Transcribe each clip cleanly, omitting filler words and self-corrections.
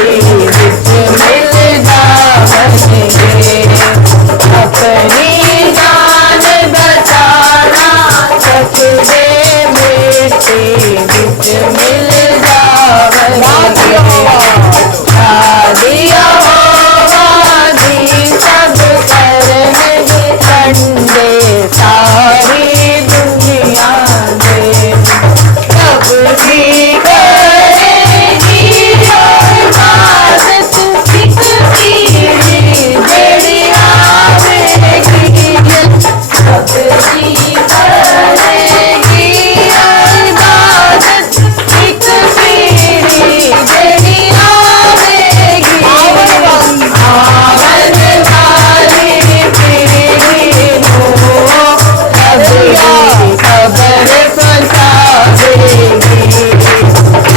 बिच मिल जावनगे, अपनी जान बचाना रख दे बेटे बिच मिल जावनगे। शादिया होवादी सब करनगे कंडे सारी दुनिया दे, सब की करेगी इबादत एक पीढ़ी बेड़ी आवेगी, सब की करेगी इबादत एक पीढ़ी बेड़ी आवेगी, आवन वाली पीढ़ी हो अगली खबर पहुंचावेगी,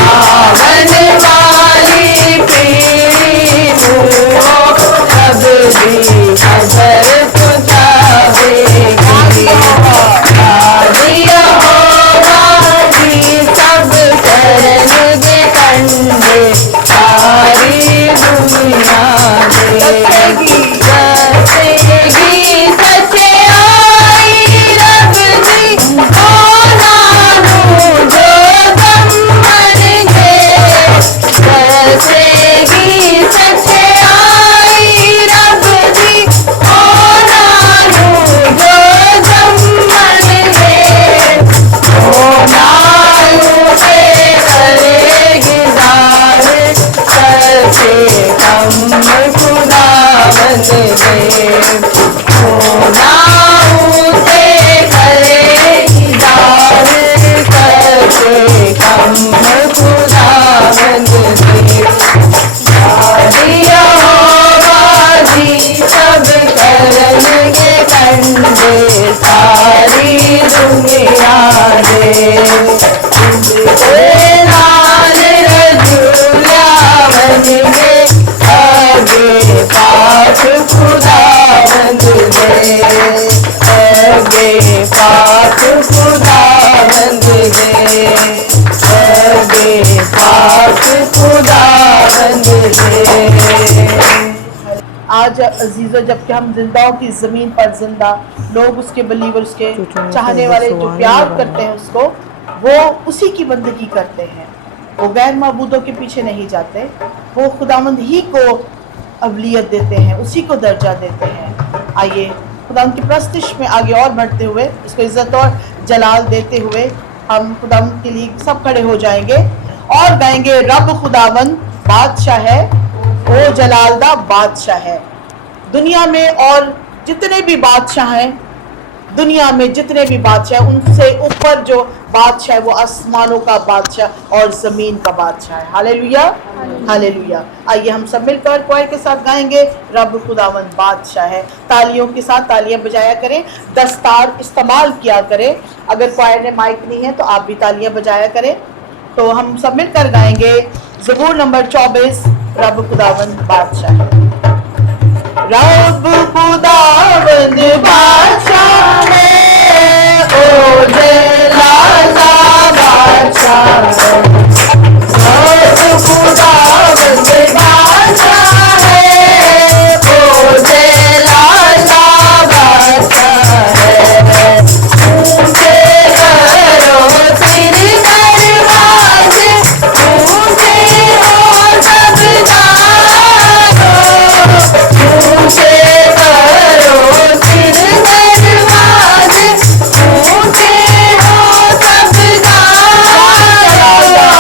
आवन वाली पीढ़ी हो अगली खबर पहुंचावेगी। शादिया होवादी सब करनगे कंडे सारी दुनिया दे, दसेगी सच्चाई रब दी औलादू जो दम मनेंगे, दसेगी सच्चाई रब दी औलादू जो दम मनेंगे, औलादू पे करेगी जाहिर सबसे कम खुदावंद ने, औलादू पे करेगी जाहिर सबसे कम खुदावंद ने। शादिया होवादी सब करनगे कंडे सारी दुनिया दे, लाल रजूला बनगे आगे पाक खुदावंद दे, आगे पाक खुदावंद दे, आगे पाक खुदावंद दे। आज अजीज़ों जबकि हम जिंदाओं की ज़मीन पर जिंदा लोग उसके बलीवर उसके चाहने वाले जो प्यार करते हैं उसको, वो उसी की बंदगी करते हैं, वो गैर माबूदों के पीछे नहीं जाते, वो खुदावंद ही को अवलियत देते हैं, उसी को दर्जा देते हैं। आइए खुदावंद की प्रस्तिश में आगे और बढ़ते हुए इसको इज्जत और जलाल देते हुए हम खुदावंद के लिए सब खड़े हो जाएंगे और गाएंगे, रब खुदावंद बादशाह है, वो जलालदा बादशाह है। दुनिया में और जितने भी बादशाह हैं, दुनिया में जितने भी बादशाह हैं, उनसे ऊपर जो बादशाह है वो आसमानों का बादशाह और ज़मीन का बादशाह है। Hallelujah, hallelujah. आइए हम सब मिलकर क्वायर के साथ गाएंगे, रब खुदावंद बादशाह है। तालियों के साथ तालियां बजाया करें, दस्तार इस्तेमाल किया करें। अगर क्वायर ने माइक नहीं है तो आप भी तालियां बजाया करें। तो हम सब मिलकर गाएंगे ज़बूर नंबर 24, रब खुदावंद बादशाह है। रब खुदावंद बादशाह है, ओ जलाला बादशाह है, रब खुदावंद बादशाह है, ओ जलाला बादशाह है, ऊंचे करो सिर दरवाजे, ऊंचे हो सब दारों, ऊंचे करो सिर दरवाजे, ऊंचे हो सब दारों,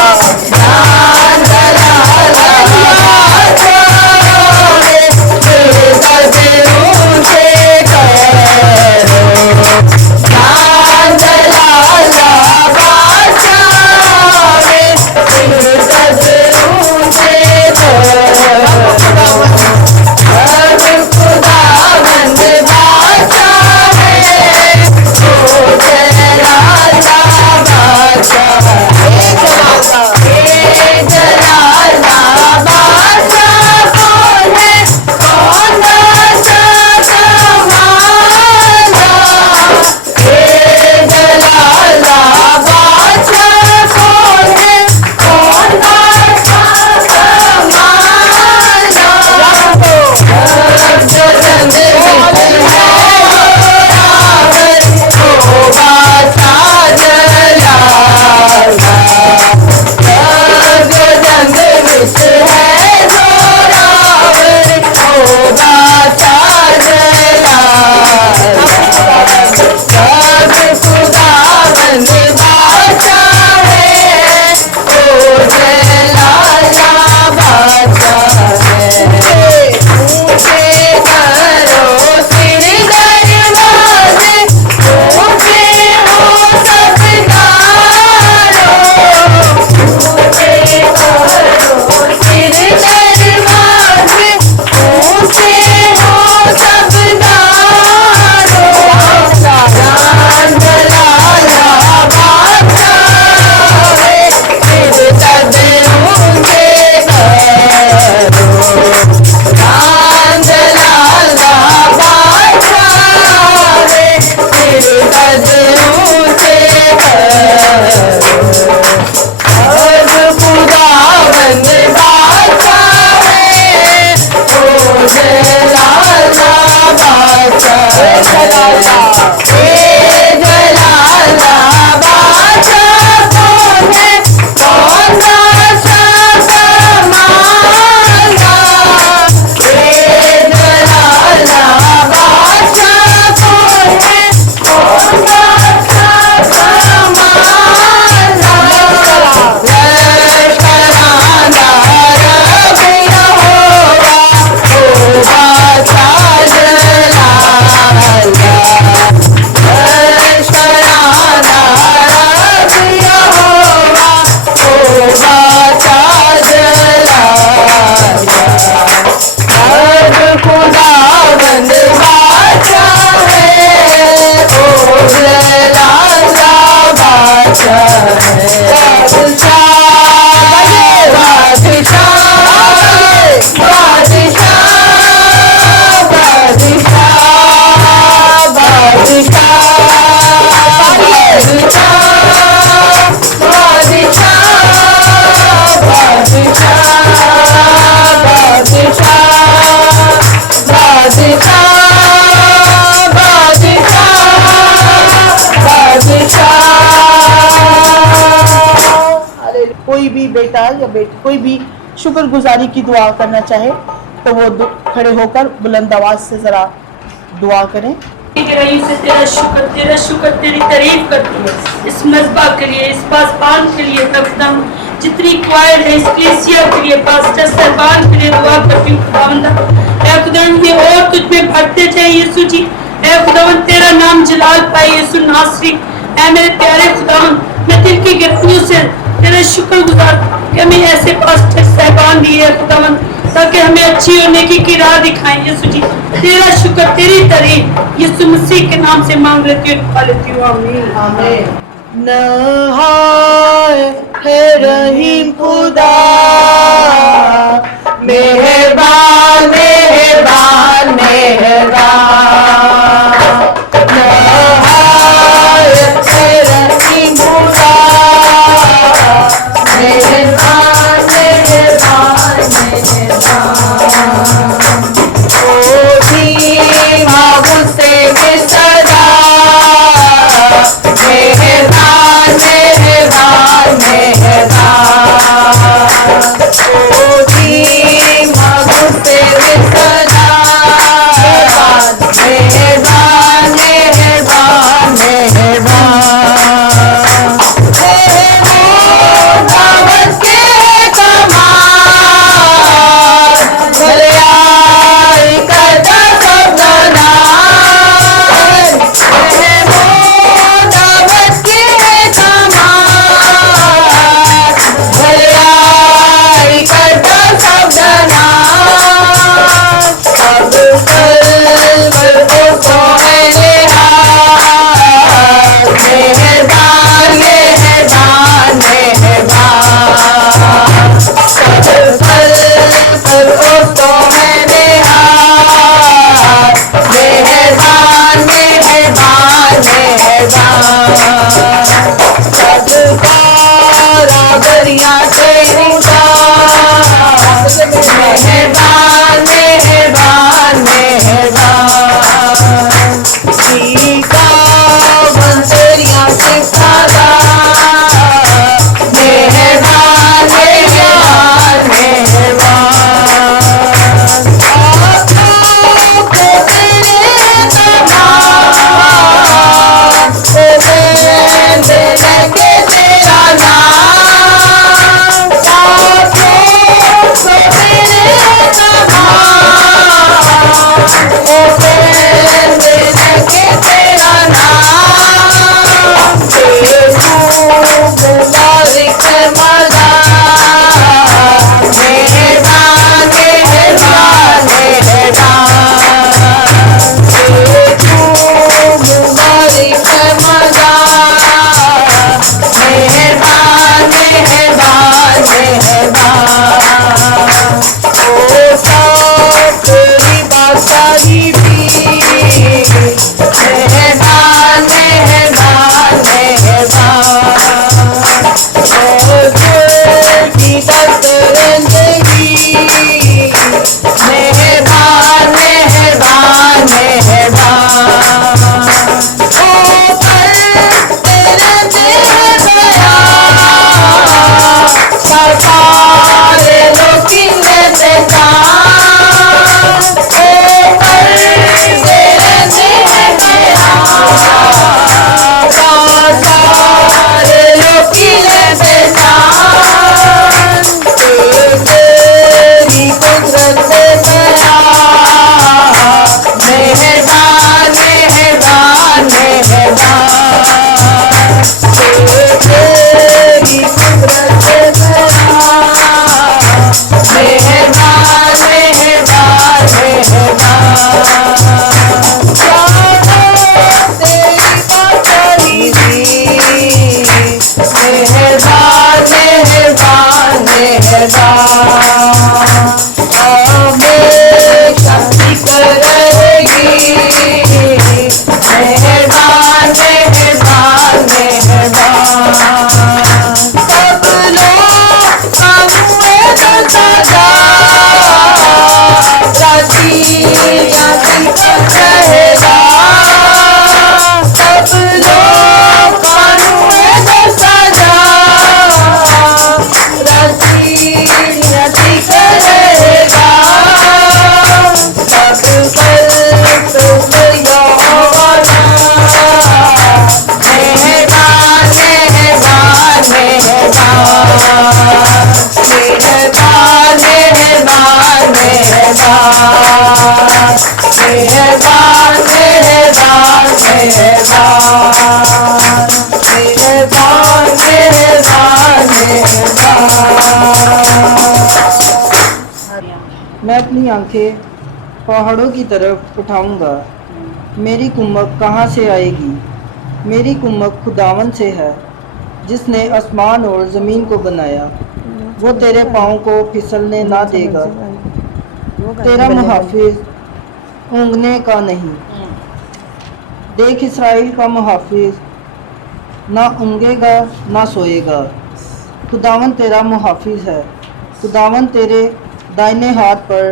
बेटी कोई भी शुक्रगुजारी की दुआ करना चाहे तो वो खड़े होकर बुलंद आवाज से जरा दुआ करें। से तेरा शुक्र तेरी तारीफ करती है इस मज़बा के लिए, इस पासबान के लिए, खुदाम जितनी क्वायर है इस कलीसिया के लिए, पास्टर सरबान के लिए दुआ करती हूँ खुदावंद। ऐ खुदावंद ये और तुझ में बढ़ते जाए यीशु जी। ऐ खुदावंद तेरा नाम जलाल पाए यीशु नासरी। ऐ मेरे प्यारे खुदावंद मैं दिल की गहराइयों से तेरा शुक्रगुजार कि हमें ऐसे पास्टर सहबान दिए है खुदावंद ताकि हमें अच्छी होने की राह दिखाएं यीशु जी। तेरा शुक्र तेरी तारीफ यीशु मसीह के नाम से मांग लेती हूँ, पा लेती हूँ। आमीन आमीन। नहायत है रहीम खुदा, मेहरबान मेहरबान मेहरबान। नहायत है रहीम खुदा, मेहरबान मेहरबान मेहरबान। ओ धीमा गुस्से में सदा, मेहरबान मेहरबान मेहरबान। ओ मेहरबान मेहरबान मेहरबान मेहरबान मेहरबान मेहरबान। मैं अपनी आंखें पहाड़ों की तरफ उठाऊंगा, मेरी कुम्मक कहाँ से आएगी? मेरी कुम्मक खुदावन से है, जिसने आसमान और ज़मीन को बनाया। वो तेरे पाँव को फिसलने ना देगा, तेरा मुहाफिज ऊँघने का नहीं। देख इस्राएल का मुहाफिज ना ऊँघेगा ना सोएगा। खुदावन तेरा मुहाफिज है, खुदावन तेरे दाहिने हाथ पर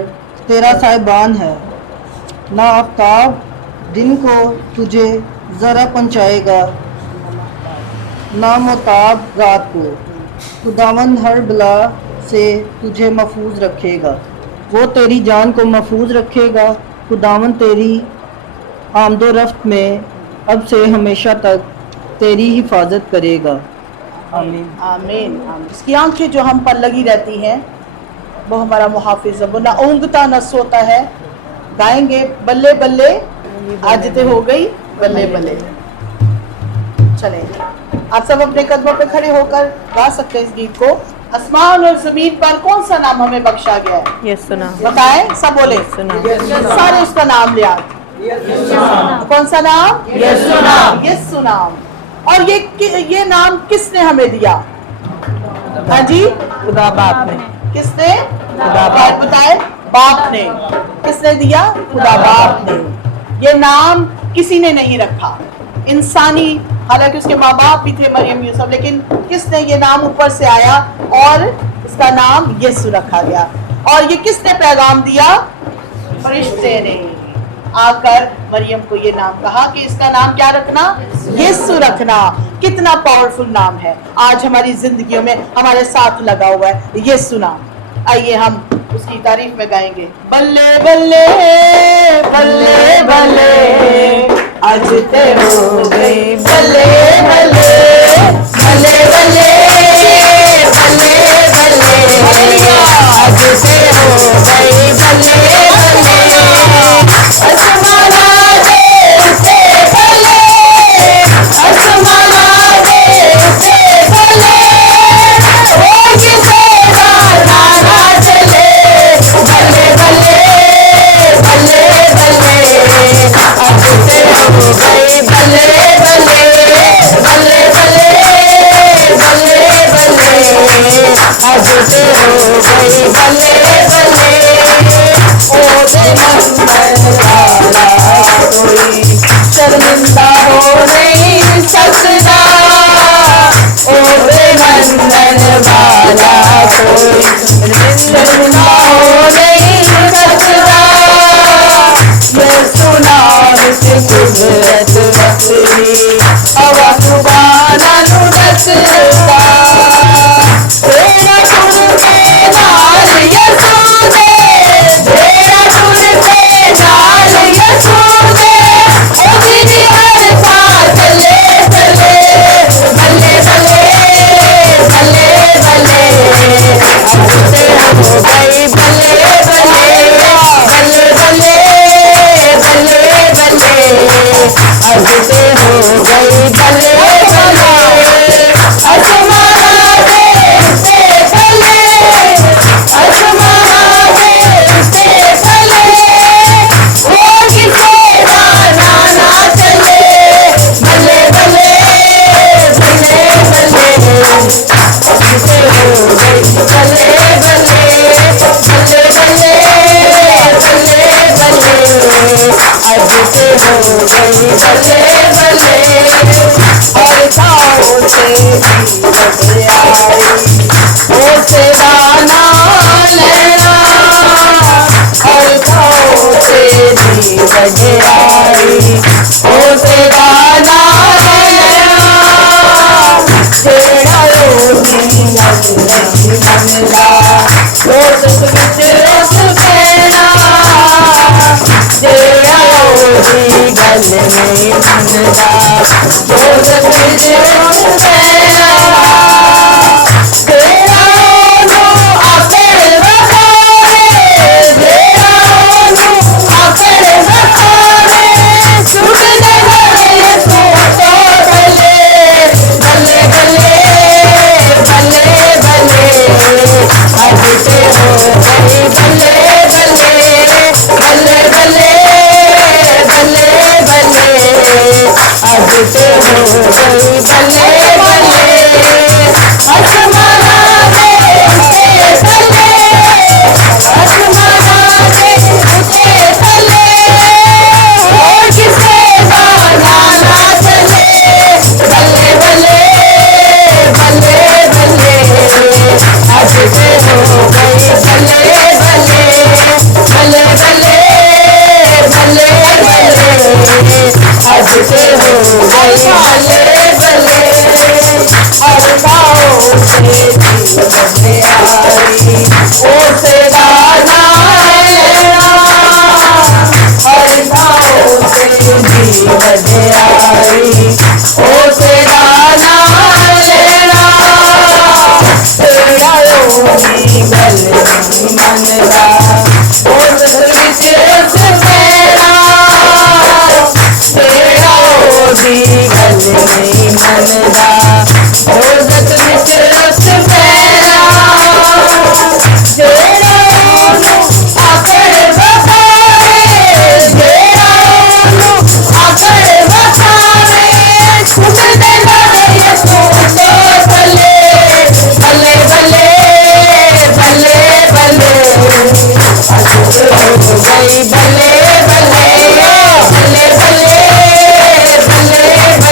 तेरा साहिबान है। ना आफ्ताब दिन को तुझे ज़रा पहुँचाएगा, ना मोताब रात को। खुदावन हर बला से तुझे महफूज रखेगा, वो तेरी जान को महफूज रखेगा। खुदावन तेरी आमदो रफ्त में अब से हमेशा तक तेरी हिफाजत करेगा। आमीन आमीन आमीन। इसकी आंखें जो हम पर लगी रहती हैं वो हमारा मुहाफिज है, वो ना ऊँघता ना सोता है। गाएंगे बल्ले बल्ले आज ते हो गई बल्ले बल्ले। चलें आप सब अपने कदमों पे खड़े होकर गा सकते हैं इस गीत को। आसमान और जमीन पर कौन सा नाम हमें बख्शा गया है? यीशु नाम बताएं, सब बोले नाम। सारे उसका नाम लिया। कौन सा नाम? यीशु नाम। यीशु नाम। और ये नाम किसने हमें दिया? हाँ जी, खुदा बाप ने। किसने? खुदा बाप। बताए, बाप ने। किसने दिया? खुदा बाप ने। ये नाम किसी ने नहीं रखा, इंसानी, हालांकि उसके माँ बाप भी थे मरियम यूसुफ, लेकिन किसने ये नाम ऊपर से आया और इसका नाम यीशु रखा गया। और ये किसने पैगाम दिया? फरिश्ते ने आकर मरियम को ये नाम कहा कि इसका नाम क्या रखना? यीशु रखना। कितना पावरफुल नाम है, आज हमारी जिंदगियों में हमारे साथ लगा हुआ है यीशु नाम। आइए हम उसकी तारीफ में गाएंगे। बल्ले बल्ले बल्ले बल्ले आज ते हो गई बल्ले बल्ले बल्ले बल्ले बल्ले बल्ले आज ते हो गई बल्ले बल्ले आसमाना दे से बल्ले आसमाना दे से बल्ले हो किसे गाना ना चले बल्ले बल्ले बल्ले बल्ले आज ते हो गई बल्ले बल्ले बल्ले बल्ले बल्ले बल्ले आज ते हो गई बल्ले बल्ले ओ दे मंगल वाला कोई शर्मिंदा हो नहीं सकता ओ दे मंगल वाला कोई शर्मिंदा हो नहीं सकता ये सुना से कुदरत बसरी हवा सुबाना नुडसता तेरा गुण के नाल यसू दे तेरा गुण के नाल यसू दे ओ दीदी हर पार चले चले बल्ले बल्ले बल्ले बल्ले अब ते हो गई बल्ले बल्ले बल्ले बल्ले बल्ले बल्ले अब ते हो गई बल्ले बल्ले आसमाना दे से बल्ले आसमाना दे से बल्ले वो किसे गाना ना चले बल्ले बल्ले बल्ले बल्ले अब ते हो गई बल्ले बल्ले बल्ले बल्ले बल्ले बल्ले अब ते हो गई बल्ले बल्ले और थाओ से बजे आई ओ तेरा नाम लेना और थाओ से बजे आई ओ तेरा नाम लेना तेरा रोटी नहीं मनदा रोज विच रोज पैना तेरा रोटी गल नहीं मनदा रोज विच रोज पैना तेरा नो आपे वफावे दोजख विच रस पैना तेरा ओ भी गल नहीं मनदा दोजख विच रस पैना जेड़ा ओनू आकड़ वसावे जेड़ा ओनू आकड़ वसावे खुद दे नाल यसू तो भले भले भले भले भले अज तो हो गई भले भले भले भले भले भले अज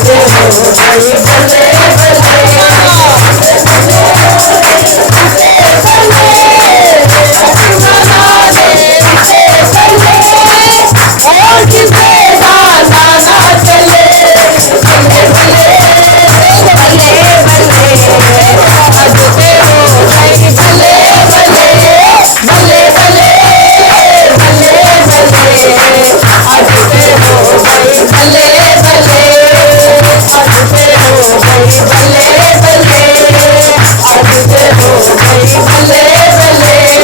तो हो गई भले और किसे दाना ना चले भले भले भले भले अज ते हो गई भले भले भले भले भले भले अज ते हो गई भले भले अज ते हो गई भले भले अज ते हो गई भले भले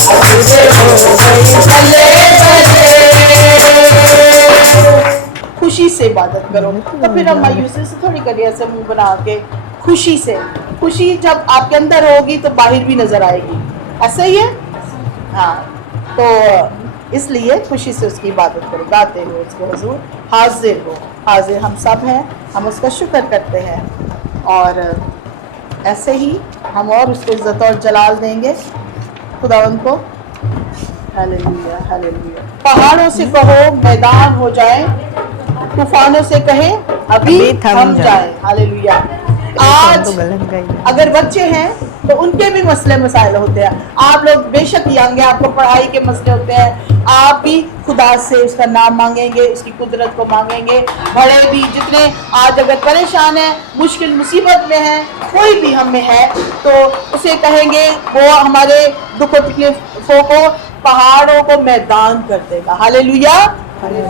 अज ते हो गई भले भले खुशी से इबादत करो। तो फिर हम मायूसी से थोड़ी करिए ऐसे मुंह बना के, खुशी से। खुशी जब आपके अंदर होगी तो बाहर भी नजर आएगी, ऐसा ही है। हाँ, तो इसलिए खुशी से उसकी इबादत करो, गाते हो उसको हुजूर हाजिर हो। हाजिर हम सब हैं, हम उसका शुक्र करते हैं और ऐसे ही हम और उसको इज्जत और जलाल देंगे खुदावंद को। Hallelujah hallelujah. पहाड़ों से कहो मैदान हो जाए, तूफानों से कहे अभी थम जाए। हालेलुया। आज अगर बच्चे हैं तो उनके भी मसले मसाइल होते हैं। आप लोग बेशक यंग हैं, आपको पढ़ाई के मसले होते हैं, आप भी खुदा से उसका नाम मांगेंगे, उसकी कुदरत को मांगेंगे। बड़े भी जितने आज अगर परेशान हैं, मुश्किल मुसीबत में हैं, कोई भी हम में है तो उसे कहेंगे, वो हमारे दुख और तकलीफों को, पहाड़ों को मैदान कर देगा। हालेलुया।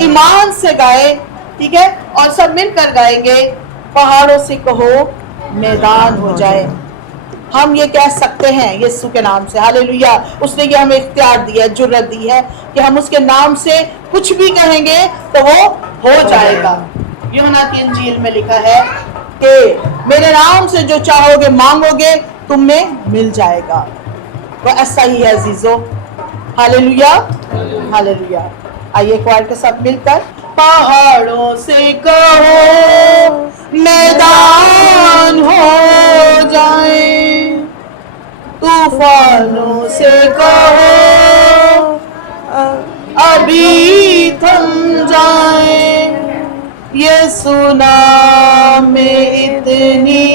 ईमान से गाए, ठीक है, और सब मिलकर गाएंगे, पहाड़ों से कहो मैदान हो जाए। हम ये कह सकते हैं यीशु के नाम से। हालेलुया। उसने ये हमें इख्तियार दिया है, जुर्रत दी है कि हम उसके नाम से कुछ भी कहेंगे तो वो हो जाएगा। यूहन्ना की इंजील में लिखा है कि मेरे नाम से जो चाहोगे मांगोगे तुम्हें मिल जाएगा। वो ऐसा ही है अजीजों। Hallelujah hallelujah. आइए क्वायर के साथ मिलकर पहाड़ों से कहो मैदान हो जाए, तूफानों से कहो अभी थम जाए। ये सुना में इतनी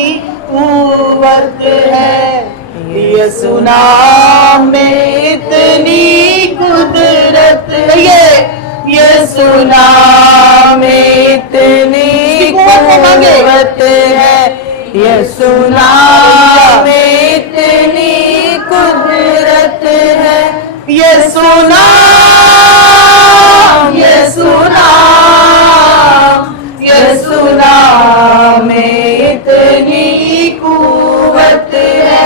कुव्वत है, ये सुना में इतनी कुदरत है, ये सुना में इतनी कुव्वत है, ये सुना में इतनी कुदरत है, ये सुना ये सुना ये सुना में इतनी कुव्वत है,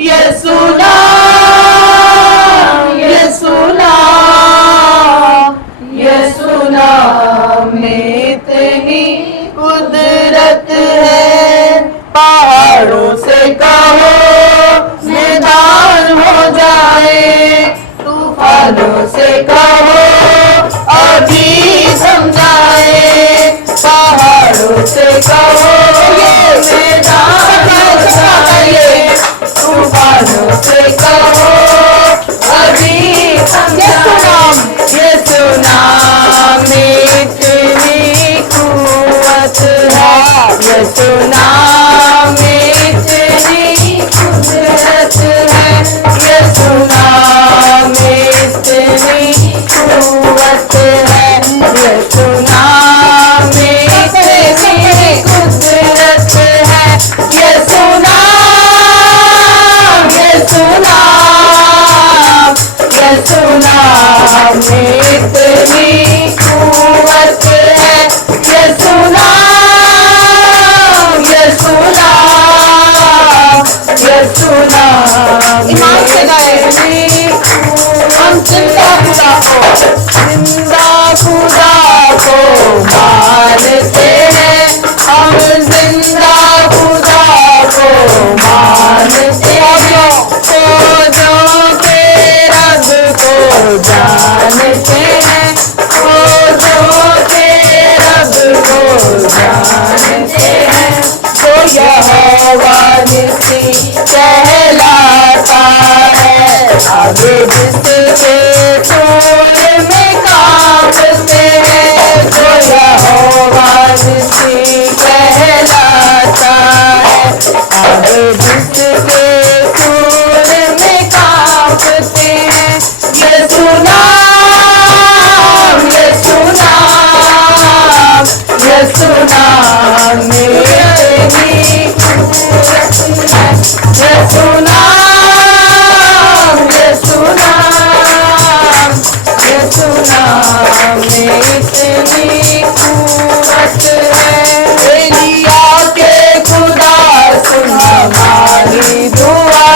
ये सुना ये सुना ये सुना में इतनी कुदरत है। पहाड़ों से कहो मैदान हो जाए, तूफानों से कहो अभी थम जाए। पहाड़ों से कहो मैदान हो जाए, तूफानों से कहो अभी थम जाए। ये सुना में इतनी कुव्वत है, ये सुना में इतनी कुदरत है, ये सुना में इतनी कुव्वत है, ये सुना में इतनी कुदरत है, ये सुना ये सुना ये सुना में इतनी कुव्वत है, ये सुना ये सुना जिंदा खुदा को मानते हैं, हम जिंदा खुदा को मानते हैं, खोजों के रब को जानते हैं, खोजों के रब को जानते हैं। तो यहोवा निसी कहलाता है, आगे जिसके छोड़ में कांपते हैं, तो यहोवा निसी कहलाता है, आगे जिसके छोड़ में कांपते हैं। यीशु नाम, यीशु नाम, यीशु नाम मेरी सूरत है, यीशु नाम, यीशु नाम, यीशु नाम में इतनी कुव्वत है। एलिया के खुदा सुन हमारी दुआ,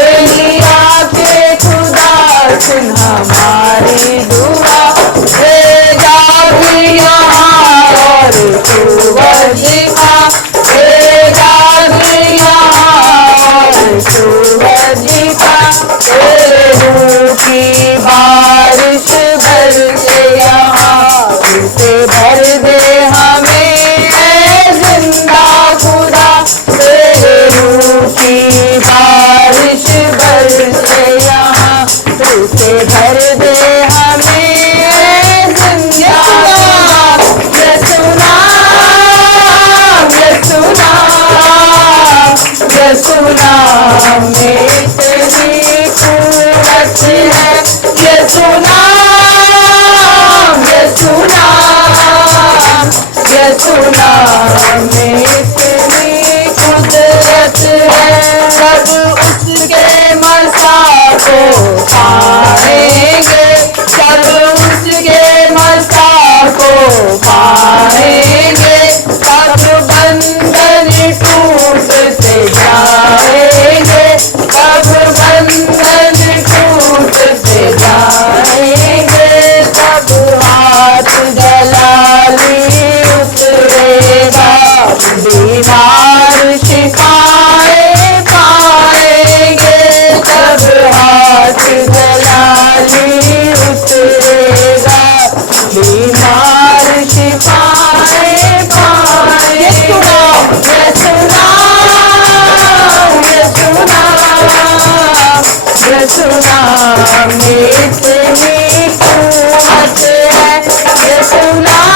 एलिया के खुदा सुन हमारी दुआ, भेजा भी यहाँ और कुव्वत दिखा, भेजा भी यहाँ और कुव्वत दिखा, तेरे रूह की बारिश बरसे यहाँ, उसे भर दे हमें ऐ जिंदा खुदा, तेरे रूह की बारिश बरसे यहाँ, उसे भर दे हमें ऐ जिंदा खुदा। यीशु नाम, यीशु नाम, यीशु नाम में इतनी कुव्वत है, यीशु नाम, यीशु नाम, यीशु नाम में इतनी कुदरत है। सब उसके मसा को पाएंगे, सब उसके मसा को पाएंगे, सब बंधन टूटते जाएंगे, सब बंधन टूटते जाएंगे, सब हाथ जलाली उतरेगा, बीमार शिफाएं पाएंगे, सब हाथ जलाली उतरेगा, बीमार शिफाएं पाएंगे। यीशु नाम, यीशु नाम, यीशु नाम, यीशु नाम में इतनी कुव्वत है, यीशु नाम,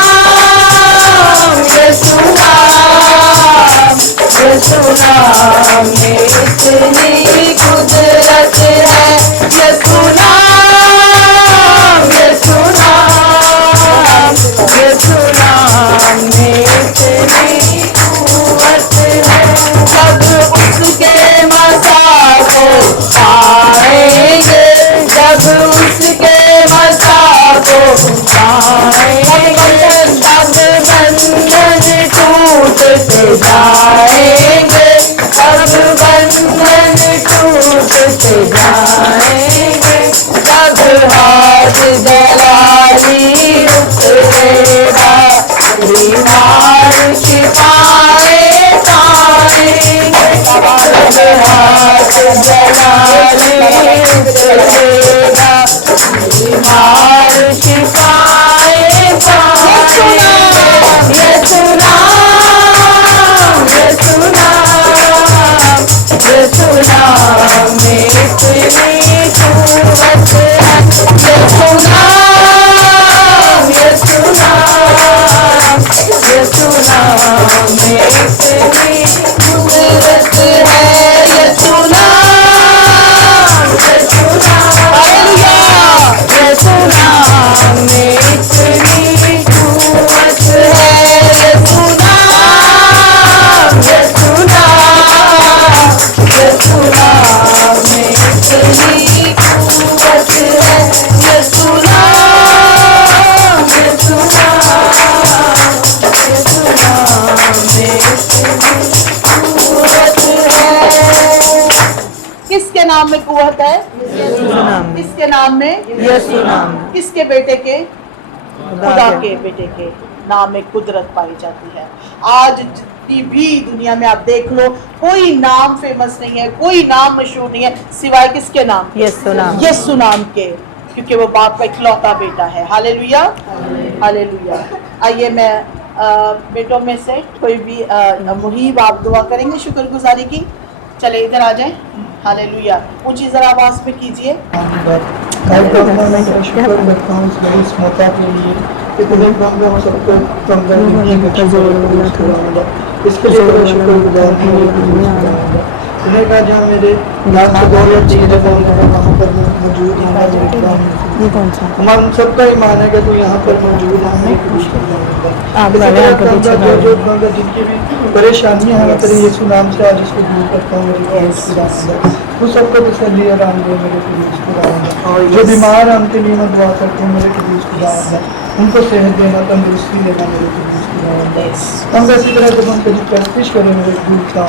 यीशु नाम, यीशु नाम में इतनी कुदरत है, यीशु नाम, यीशु नाम, यीशु नाम में इतनी कुव्वत है। सब उसके मसा को पाएंगे, जब उसके मसा को पाएंगे, सब बंधन टूटते जाएंगे, सब बंधन टूटते जाएंगे, सब हाथ जलाली उतरेगा, बीमार शिफाएं पाएंगे, सब हाथ जलाली उतरेगा, बीमार शिफाएं पाएंगे। यीशु नाम, यीशु नाम, यीशु नाम में इतनी है? नाम में। किसके नाम में? यीशु नाम में। किसके बेटे के? खुदा खुदा के। के बेटे के नाम में कुदरत पाई जाती है। आज जितनी भी दुनिया में आप देख लो, कोई नाम फेमस नहीं है, कोई नाम मशहूर नहीं है सिवाय किसके नाम? यीशु नाम। यीशु नाम के, क्योंकि वो बाप का इकलौता बेटा है। Hallelujah, hallelujah. आइए मैं बेटों में से कोई भी मुहीब आप दुआ करेंगे शुक्रगुजारी की। चले इधर आ जाएं। हालेलुया, ऊंची जरा आवाज में कीजिए। मैं शुक्र करता हूँ इस मौका के लिए कि तुम्हें हम सबको इसके लिए बड़ा शुक्रगुजार हूँ। तुम्हें कहा जहाँ मेरे नाम से दौलत चीज़ें वहाँ पर मौजूद हैं। हमारा हम सबका ईमान है कि तू यहाँ पर मौजूद है। जो बंदा जिनकी भी परेशानियाँ हैं, मैं तेरे यीशु नाम से आज इसको दूर करता हूँ। तू सबको तसल्ली आराम दे मेरे खुदा। जो बीमार हैं उनके लिए मैं दुआ करता हूँ मेरे खुदा, उनको सेहत देना, तंदुरुस्ती देना मेरे खुदा। हम इसी तरह जब हम तेरी प्रैक्टिस करें मेरे खुदा,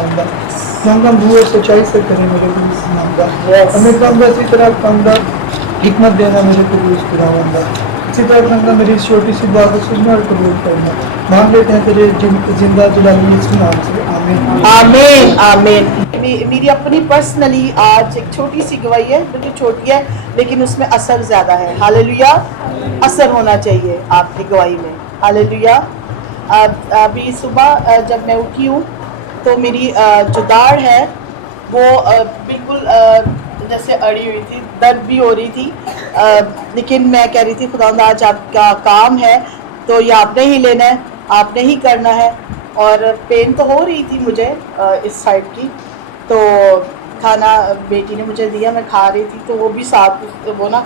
हम बुए सच्चाई से करें मेरे खुदा। हमें कम इसी तरह कम हिकमत देना मेरे खुदा। इसी तरह कम मेरी इस छोटी सी दुआ को सुनना और कबूल करना मांग लेते हैं तेरे जिंदा जलाली यीशु नाम से, आमीन आमीन आमीन। मेरी अपनी पर्सनली आज एक छोटी सी गवाही है, बिल्कुल छोटी है लेकिन उसमें असर ज्यादा है। हालेलुया, असर होना चाहिए आपकी गवाही में। हालेलुया। अभी सुबह जब मैं उठी हूँ तो मेरी जो दाढ़ है वो बिल्कुल जैसे अड़ी हुई थी, दर्द भी हो रही थी, लेकिन मैं कह रही थी खुदा आज आपका काम है तो ये आपने ही लेना है, आपने ही करना है। और पेन तो हो रही थी मुझे इस साइड की, तो खाना बेटी ने मुझे दिया, मैं खा रही थी तो वो भी साथ वो ना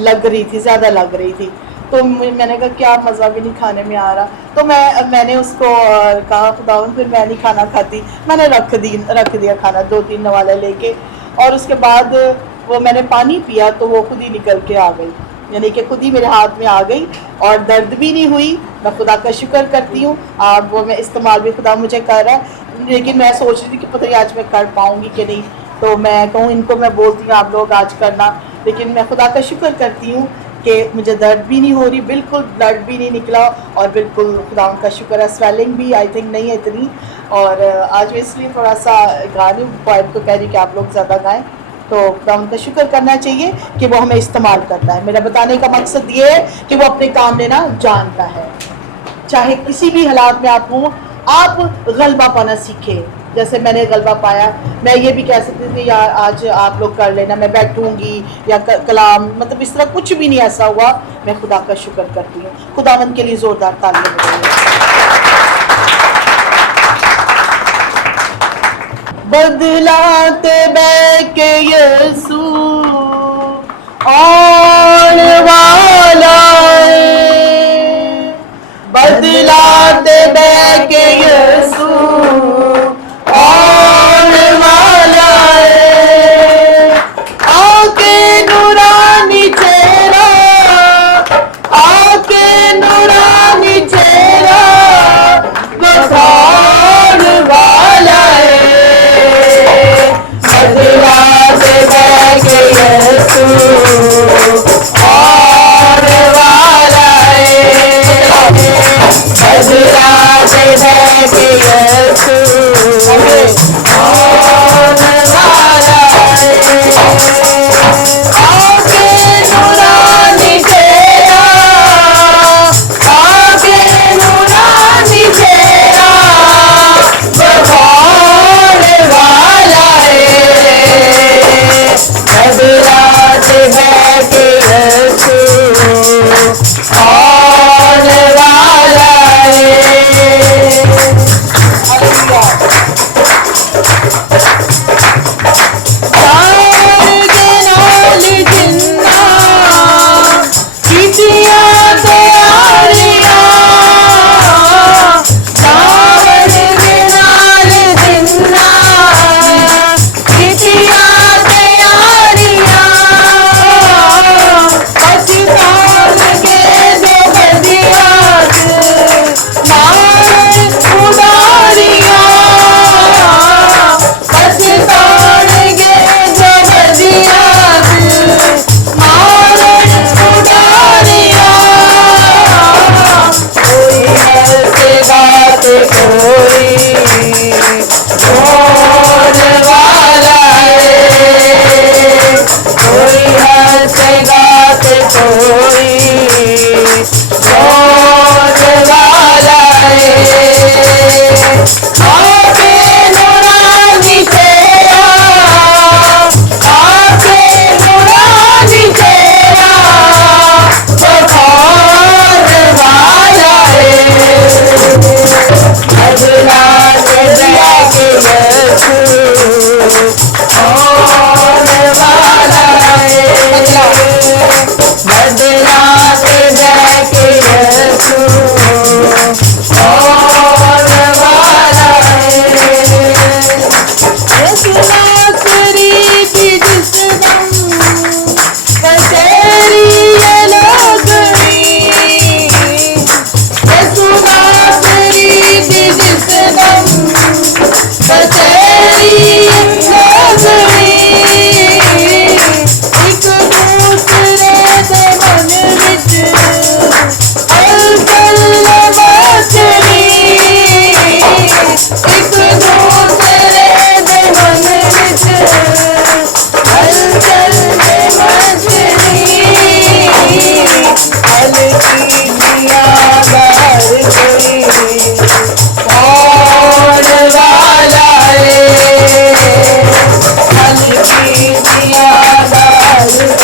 लग रही थी, ज़्यादा लग रही थी। तो मैंने कहा क्या मज़ा भी नहीं खाने में आ रहा, तो मैंने उसको कहा खुदावन फिर मैं नहीं खाना खाती, मैंने रख दिया खाना 2-3 नवाले लेके। और उसके बाद वो मैंने पानी पिया तो वो खुद ही निकल के आ गई, यानी कि खुद ही मेरे हाथ में आ गई और दर्द भी नहीं हुई। मैं खुदा का शुक्र करती हूँ। वो मैं इस्तेमाल भी खुदा मुझे कर रहा है, लेकिन मैं सोच रही थी कि पता नहीं आज मैं कर पाऊँगी कि नहीं, तो मैं कहूँ इनको मैं बोलती हूँ आप लोग आज करना, लेकिन मैं खुदा का शुक्र करती हूँ कि मुझे दर्द भी नहीं हो रही, बिल्कुल ब्लड भी नहीं निकला, और बिल्कुल खुदा का शुक्र है स्वेलिंग भी आई थिंक नहीं है इतनी। और आज मैं इसलिए थोड़ा सा गा रही हूँ, पॉइंट को कह रही कि आप लोग ज़्यादा गाएं, तो खुदा उनका शुक्र करना चाहिए कि वो हमें इस्तेमाल करता है। मेरा बताने का मकसद ये है कि वो अपने काम लेना जानता है, चाहे किसी भी हालात में आप हों, आप गलबा पाना सीखें। जैसे मैंने गलबा पाया, मैं ये भी कह सकती थी यार आज आप लोग कर लेना, मैं बैठूंगी या कलाम, मतलब इस तरह कुछ भी नहीं ऐसा हुआ। मैं खुदा का शुक्र करती हूँ। खुदावंद के लिए जोरदार तालियां बजाइए। बदलाते बैके यीशु आने वाला है, बदलाते बैके यीशु आने वाला है। आके नूरानी चेहरा, आके नूरानी चेहरा बखाने वाला है। बदलाते बैके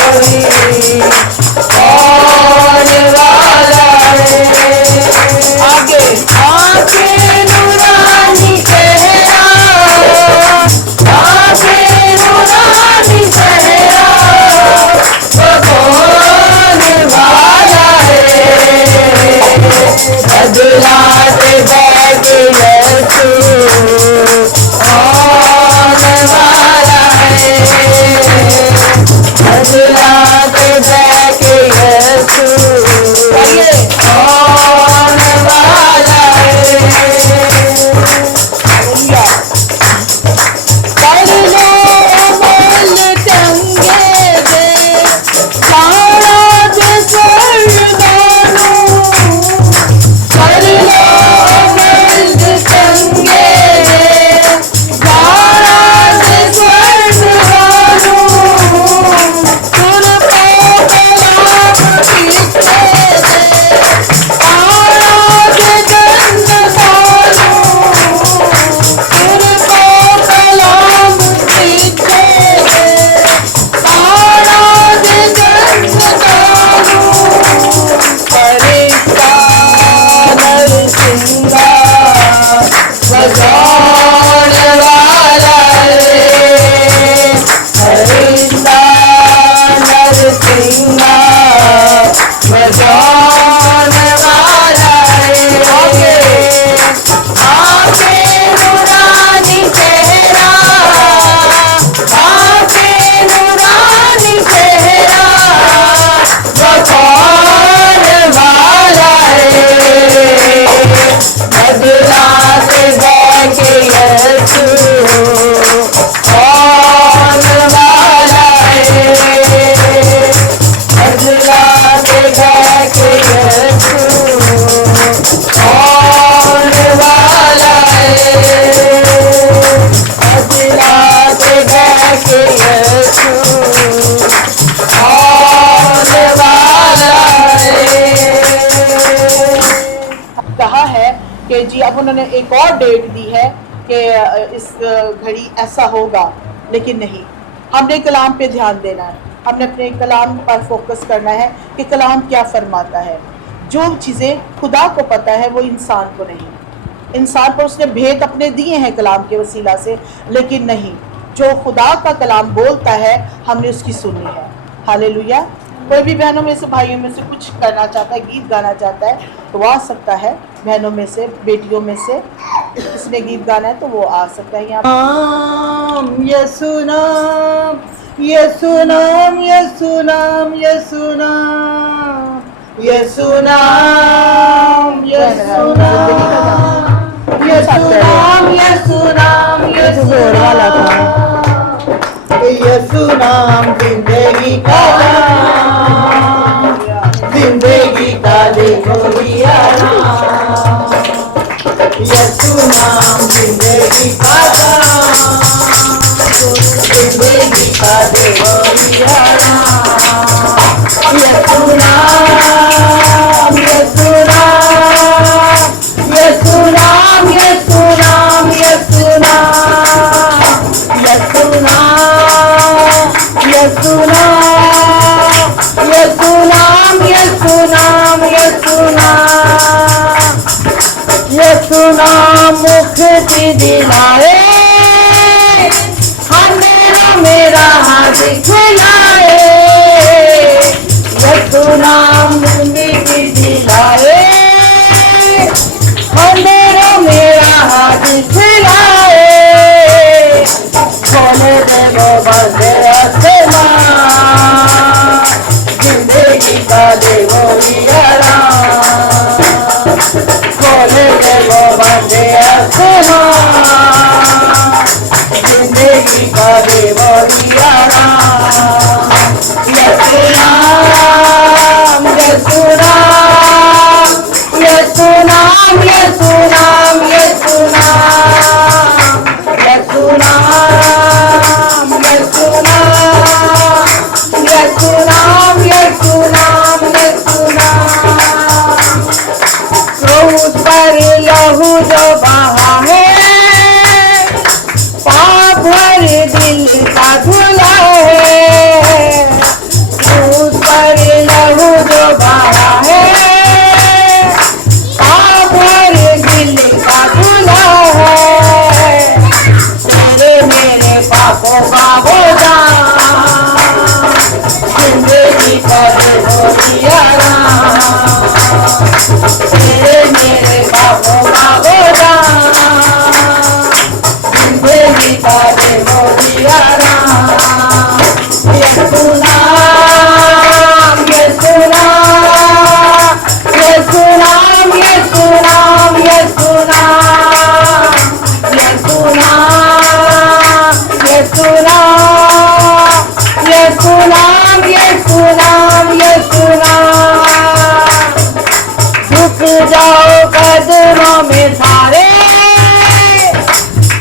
कोई कौन वाला है। आगे आके नूरानी चेहरा, आके नूरानी चेहरा, वो कौन वाला है। बदलाते बैठे यीशु कौन वाला है। बदलाते बैठे यीशु कहिए कौन वाला है। हालेलुया। कर लो अमल चंगे दे सारा दे स्वर्गानु। कर लो अमल चंगे दे सारा दे स्वर्गानु। सुन पे कलाम पीछे दे सारा दे जन्नतानु। सुन पे कलाम पीछे दे सारा दे जन्नतानु। फरिश्ता नरसिंगा बजाने वाला है। फरिश्ता नरसिंगा बजाने वाला है। आके नूरानी चेहरा, आके नूरानी चेहरा, वो कौन वाला है। बदलाते बैठे यीशु कौन वाला है। बदलाते बैठे यीशु कौन वाला है। बदलाते बैठे यीशु कौन वाला है। कहा है कि जी अब उन्होंने एक और डेट दी है कि इस घड़ी ऐसा होगा, लेकिन नहीं, हमने कलाम पे ध्यान देना है। हमने अपने कलाम पर फोकस करना है कि कलाम क्या फरमाता है। जो चीज़ें खुदा को पता है वो इंसान को नहीं। इंसान पर उसने भेद अपने दिए हैं कलाम के वसीला से, लेकिन नहीं, जो खुदा का कलाम बोलता है हमने उसकी सुननी है। हालेलुया। कोई भी बहनों में से भाइयों में से कुछ करना चाहता है, गीत गाना चाहता है तो वो आ सकता है। बहनों में से, बेटियों में से किसने गीत गाना है तो वो आ सकता है यहाँ। नाम यीशु नाम, यीशु नाम, यीशु नाम, यीशु नाम, यीशु नाम, यीशु नाम, यीशु नाम, यीशु नाम, यीशु नाम, यीशु नाम जिंदगी का नाम, जिंदगी का देखो लिया नाम। यीशु नाम जिंदगी का नाम, जिंदगी का देखो लिया नाम। यीशु नाम, यीशु नाम, यीशु नाम, यीशु नाम, यीशु नाम, यीशु नाम, यीशु नाम, यीशु नाम, यीशु नाम, यीशु नाम, यीशु नाम मुक्ति दिलाए, अंधेरा मेरा हाथ दिखलाए। यीशु नाम मुक्ति दिलाए, अंधेरा मेरा हाथ दिखलाए। खोले दे वो बंदे आसमान, जिंदगी का दे वो यारा। खोले दे वो बंदे आसमान, जिंदगी का दे वो यारा। यीशु नाम, यीशु नाम, यीशु नाम, यीशु नाम, यीशु नाम, यीशु नाम, यीशु नाम, यीशु नाम, यीशु नाम, यीशु नाम। क्रूस पर लहू जो बहा है, पाप भरे दिल का धुला है। नाम यीशु नाम यीशु नाम झुक जाओ कदमों में सारे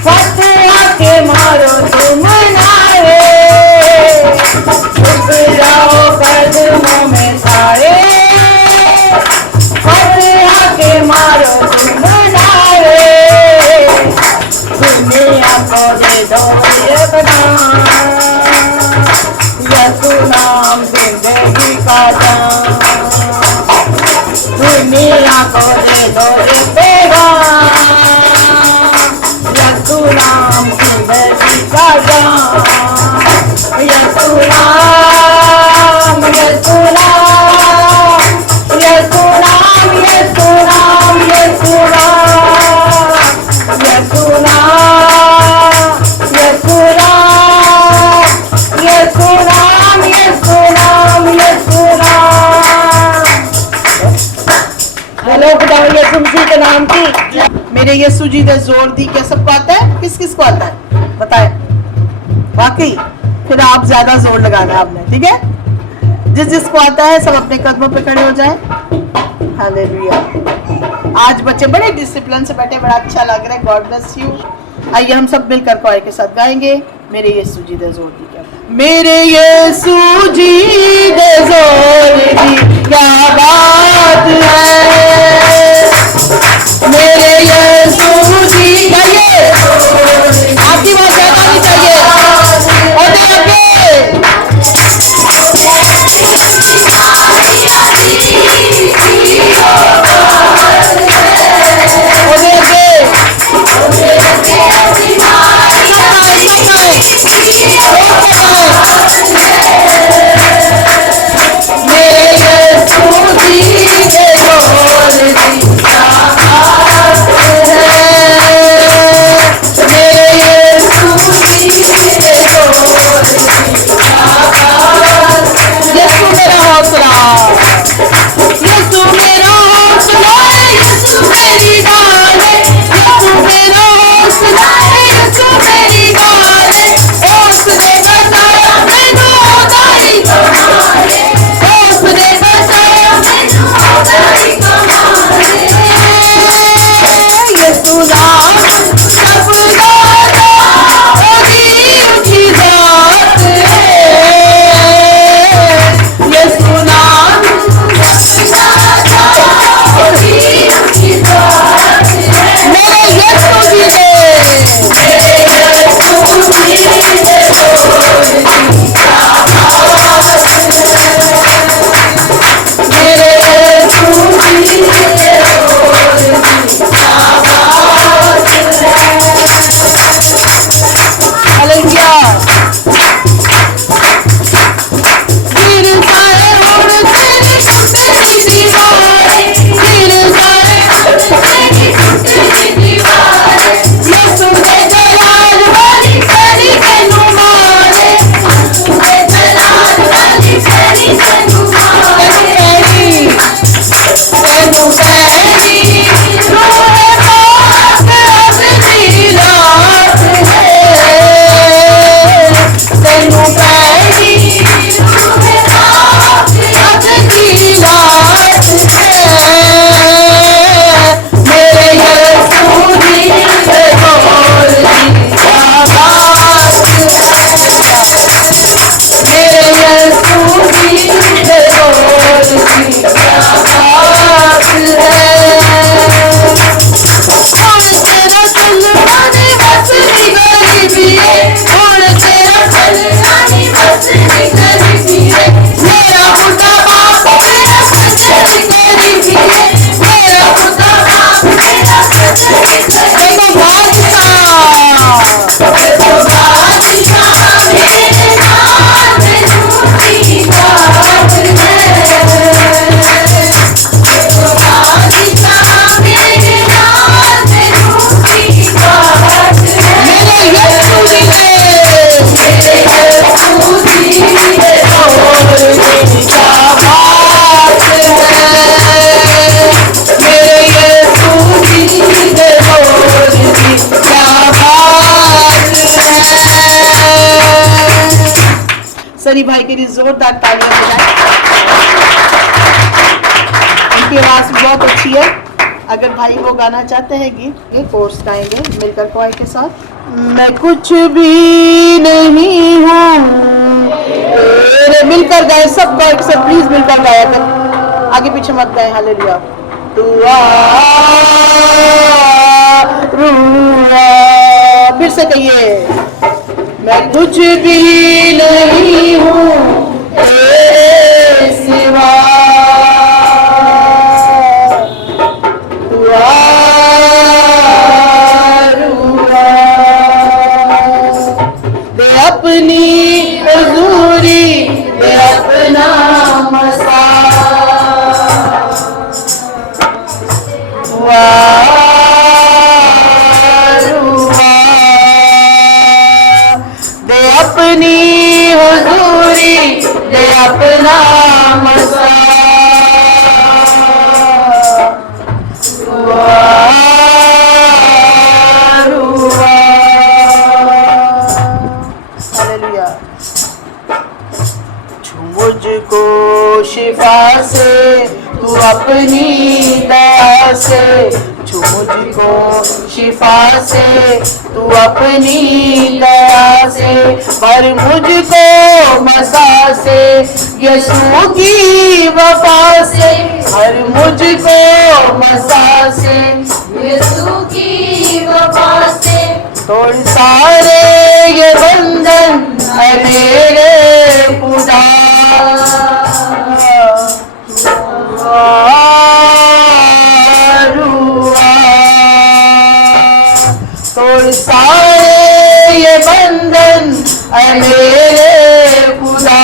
फतेह के मारो तुम नारे झुक जाओ कदमों में सारे फतेह के मारो तुम नारे दुनिया को दे दो ये नाम यीशु नाम जिंदगी का जाम दुनिया को दे दो ये पैगाम यीशु नाम जिंदगी का जाम यीशु नाम यीशु नाम यीशु नाम यीशु नाम यीशु नाम यीशु नाम यीशु नाम यीशु नाम यीशु नाम यीशु नाम हेलो खुदावन यीशु मसीह के नाम की मेरे यीशु जी ने जोर दी। क्या सबको आता है? किस किस को आता है बताए? वाकई फिर आप ज्यादा जोर लगाना है आपने, ठीक है? जिस जिसको आता है सब अपने कदमों पे खड़े हो जाएं। हालेलुया। आज बच्चे बड़े डिसिप्लिन से बैठे, बड़ा अच्छा लग रहा है। God bless you. आइए हम सब मिलकर कोई के साथ गाएंगे मेरे यीशु जी दे जोर दी। क्या मेरे यीशु जी दे जोर दी क्या बात है, मेरे यीशु जी गाइए आपकी बात ज्यादा नहीं चाहिए और आगे भाई के लिए जोरदार तालियां बजाएं। उनकी आवाज बहुत अच्छी है। अगर भाई वो गाना चाहते हैं गीत, ये कोर्स गाएंगे मिलकर क्वायर के साथ। मैं कुछ भी नहीं हूँ तेरे, मिलकर गाए सब क्वायर से, प्लीज मिलकर गाया कर, आगे पीछे मत गाए। हालेलुया। तू रूहा, फिर से कहिए, मैं कुछ भी नहीं हूँ तेरे सिवा, तू रूहा, दे अपनी हुजूरी, दे अपना मसा, दे अपनी हुजूरी, दे अपना मसा, हालेलुया। छू मुझको शिफा से तू अपनी दया से, छू मुझको शिफा से तू अपनी दया से, पर मुझको मसा से यीशु की वफा से, पर मुझको मसा से यीशु की वफा से, तोड़ सारे ये बंधन है मेरे खुदा, तोड़ सारे ये बंधन है मेरे खुदा,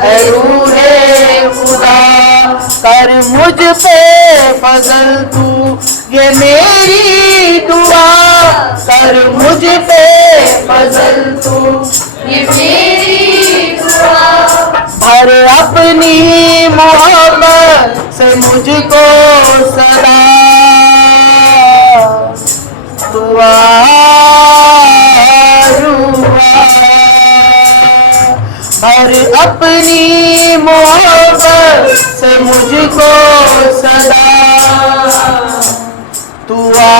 ऐ रूहे खुदा कर मुझ पे फजल तू, ये मेरी दुआ, कर मुझ पे फजल तू, ये मेरी दुआ, भर अपनी मोहब्बत से मुझको सदा, दुआ भर अपनी मोहब्बत से मुझको सदा, दुआ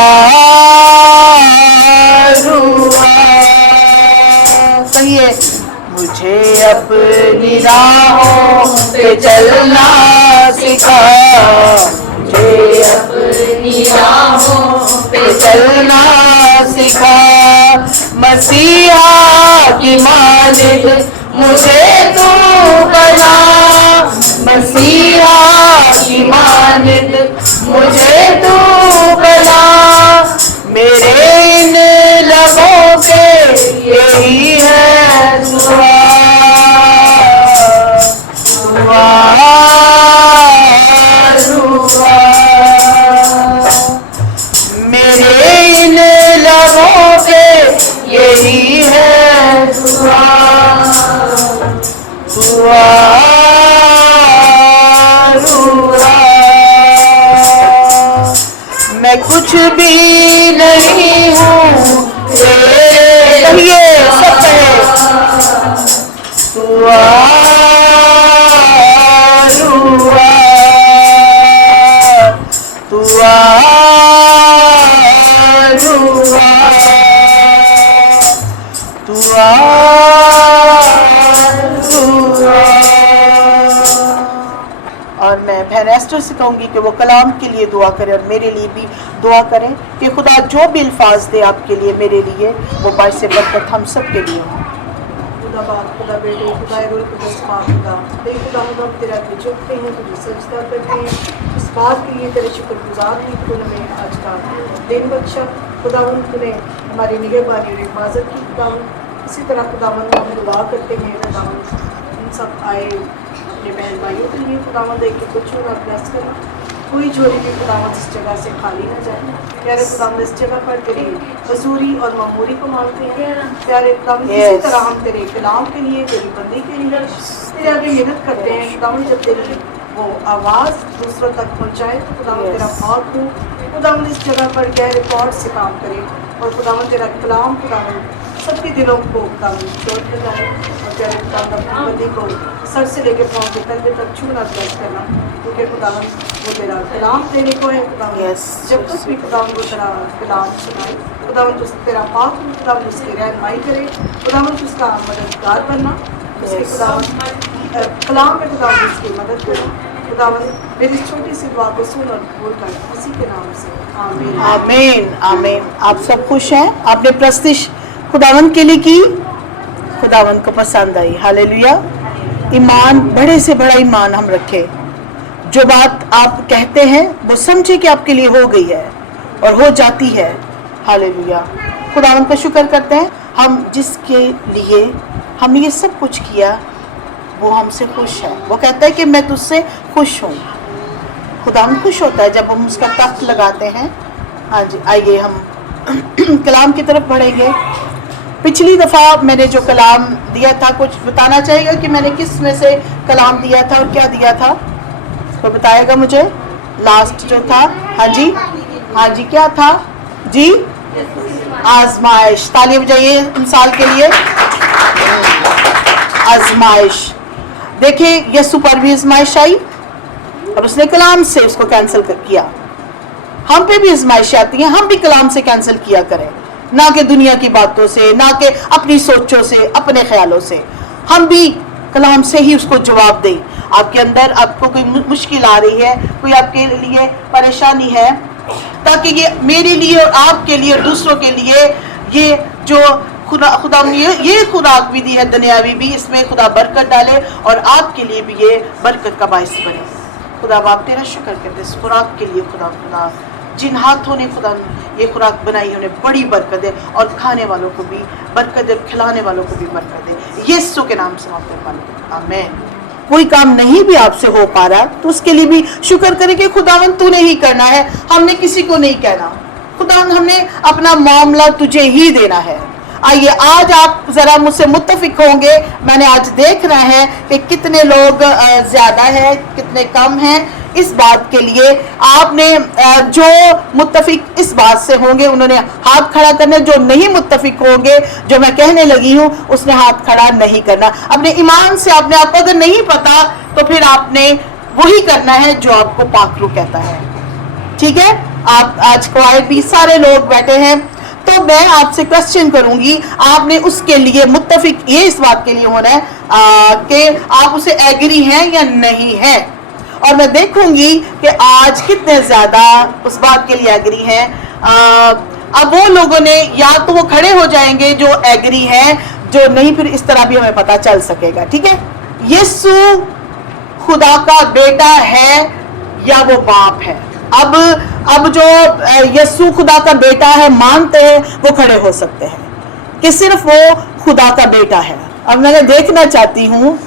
कहिए, मुझे अपनी राहों पे चलना सिखा, मुझे अपनी राहों पे चलना सिखा, मसीहा की मानिद मुझे तू बना, मसीहा की मानिद मुझे तू बना, मेरे इन लबों पे यही है दुआ, दुआ दुआ, मेरे इन लबों पे यही है दुआ, दुआ दुआ, मैं कुछ भी नहीं हूँ तेरे, कहिए सब कहे, दुआ दुआ, दुआ दुआ, दुआ दुआ। और मैं बहन एस्टर से कहूँगी कि वो कलाम के लिए दुआ करें और मेरे लिए भी दुआ करें कि खुदा जो भी अल्फाज दे आपके लिए मेरे लिए वो बाइस बरकत हम सब के लिए हो। खुदा बाप, खुदा बेटे, खुदा रूह कुदस पाक खुदा, तेरे खुदा हम तेरा झुकते हैं, तुझे सजदा करते हैं, इस बात के लिए तेरे शुक्रगुजार हैं कि तूने हमें आज का दिन बख्शा। खुदावंद तूने हमारी निगहबानी और हिफाजत की। खुदावंद इसी तरह खुदावंद हम दुआ करते हैं खुदावंद इन सब आए अपने बहन भाइयों के लिए खुदावंद एक कुछ और ब्लेस करना, कोई जोड़ी भी खुदावंद इस जगह से खाली ना जाए। प्यारे खुदावंद इस जगह पर तेरी हजूरी और मामूरी को मांगते हैं। प्यारे खुदावंद इसी तरह हम तेरे कलाम के लिए, तेरी बंदी के लिए तेरे आगे मेहनत करते हैं। खुदावंद जब तेरी वो आवाज़ दूसरों तक पहुँचाए तो खुदावंद तेरा भाग हो। खुदावंद इस जगह पर गैर रिकॉर्ड से काम करे और खुदावंद तेरा कलाम खुदावंद सबके दिलों को खुदावन चोट लगाए और प्यारे खुदावन अपनी बंदी को सर से लेकर पाँव के तलवे तक छूना ब्लेस करना, क्योंकि खुदावन वो तेरा कलाम देने को है खुदावन। Yes. जब तक भी खुदावन वो तेरा कलाम सुनाए खुदावन, तो तेरा पाक खुदावन उसकी रहनुमाई करे खुदावन, तो उसका मददगार बनना उसके खुदावन कलाम में खुदावन उसकी मदद करना खुदावन। मेरी छोटी सी दुआ को सुन और कबूल कर, उसी के नाम से आमीन। आमीन आमीन। आप सब खुश हैं? आपने प्रस्तुति खुदावन के लिए की, खुदावन को पसंद आई। हालेलुया। ईमान, बड़े से बड़ा ईमान हम रखें। जो बात आप कहते हैं वो समझे कि आपके लिए हो गई है और हो जाती है। हालेलुया। खुदावन का शुक्र करते हैं, हम जिसके लिए हमने ये सब कुछ किया वो हमसे खुश है। वो कहता है कि मैं तुझसे खुश हूँ। खुदावन खुश होता है जब हम उसका तख्त लगाते हैं। हाँ जी, आइए हम कलाम की तरफ बढ़ेंगे। पिछली दफ़ा मैंने जो कलाम दिया था, कुछ बताना चाहेगा कि मैंने किस में से कलाम दिया था और क्या दिया था? तो बताएगा मुझे। लास्ट जो था, हाँ जी, हाँ जी, क्या था जी? आजमाइश। ताली बजाइए मिसाल के लिए। आजमाइश। देखिए, यीशु पर भी आजमाइश आई और उसने कलाम से उसको कैंसिल किया। हम पे भी आजमाइश आती है, हम भी कलाम से कैंसिल किया करें, ना कि दुनिया की बातों से, ना कि अपनी सोचों से, अपने ख्यालों से। हम भी कलाम से ही उसको जवाब दें। आपके अंदर आपको कोई मुश्किल आ रही है, कोई आपके लिए परेशानी है, ताकि ये मेरे लिए और आपके लिए और दूसरों के लिए ये जो खुदा ने ये खुराक भी दी है दुनियावी भी, इसमें खुदा बरकत डाले और आपके लिए भी ये बरकत का बायस बने। खुदा बाप तेरा शुक्र करते इस खुराक के लिए। खुदा जिन हाथों ने खुदा ये खुराक बनाई उन्हें बड़ी बरकत दे और खाने वालों को भी बरकत दे, खिलाने वालों को भी बरकत दे। यीशु के नाम से मांगते हैं, आमीन। कोई काम नहीं भी आपसे हो पा रहा तो उसके लिए भी शुक्र करें कि खुदावन तूने ही करना है, हमने किसी को नहीं कहना। खुदावन हमने अपना मामला तुझे ही देना है। आइए आज आप जरा मुझसे मुत्तफिक होंगे। मैंने आज देखना है कि कितने लोग ज्यादा है, कितने कम हैं। इस बात के लिए आपने जो मुत्तफिक इस बात से होंगे उन्होंने हाथ खड़ा करना, जो नहीं मुत्तफिक होंगे जो मैं कहने लगी हूँ उसने हाथ खड़ा नहीं करना। अपने ईमान से आपने, आपको अगर नहीं पता तो फिर आपने वही करना है जो आपको पाकरू कहता है। ठीक है, आप आज क्वाइट भी सारे लोग बैठे हैं तो मैं आपसे क्वेश्चन करूंगी, आपने उसके लिए मुत्तफिक ये इस बात के लिए होना है कि आप उसे एग्री हैं या नहीं है। और मैं देखूंगी कि आज कितने ज्यादा उस बात के लिए एग्री हैं। अब वो लोगों ने या तो वो खड़े हो जाएंगे जो एग्री हैं, जो नहीं फिर इस तरह भी हमें पता चल सकेगा। ठीक है, यीशु खुदा का बेटा है या वो बाप है? अब जो यीशु खुदा का बेटा है मानते हैं वो खड़े हो सकते हैं कि सिर्फ वो खुदा का बेटा है। अब मैं देखना चाहती हूँ,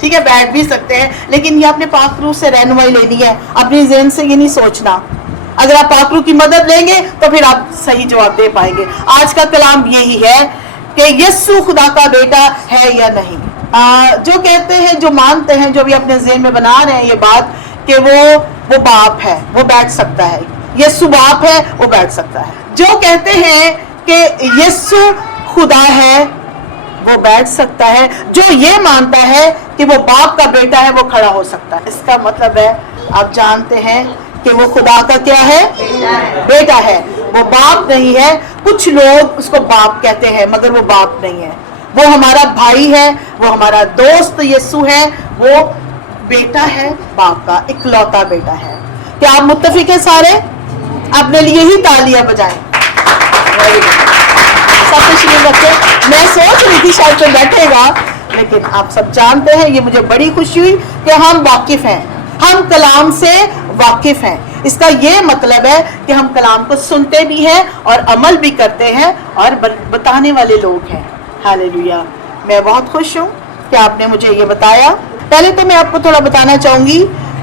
ठीक है, बैठ भी सकते हैं, लेकिन ये अपने पाक रूह से रहनुमाई लेनी है, अपनी ज़हन से ये नहीं सोचना। अगर आप पाक रूह की मदद लेंगे तो फिर आप सही जवाब दे पाएंगे। आज का कलाम यही है कि यीशु खुदा का बेटा है या नहीं। जो कहते हैं, जो मानते हैं, जो भी अपने ज़हन में बना रहे हैं ये बात कि वो बाप है, वो बैठ सकता है। यीशु बाप है, वो बैठ सकता है। जो कहते हैं कि यीशु खुदा है वो बैठ सकता है। जो ये मानता है कि वो बाप का बेटा है वो खड़ा हो सकता है। इसका मतलब है आप जानते हैं कि वो खुदा का क्या है? बेटा है, वो बाप नहीं है। कुछ लोग उसको बाप कहते हैं मगर वो बाप नहीं है। वो हमारा भाई है, वो हमारा दोस्त यीशु है, वो बेटा है, बाप का इकलौता बेटा है। क्या आप मुत्तफिक हैं सारे? अपने लिए ही तालियां बजाएं। सब तशरीफ रखें। मैं सोच रही थी शायद कोई बैठेगा, लेकिन आप सब जानते हैं ये मुझे बड़ी खुशी हुई कि हम वाकिफ हैं, हम कलाम से वाकिफ हैं। इसका ये मतलब है कि हम कलाम को सुनते भी हैं और अमल भी करते हैं और बताने वाले लोग हैं। हालेलुया। मैं बहुत खुश हूँ कि आपने मुझे ये बताया। पहले तो मैं आपको थोड़ा बताना चाहूंगी,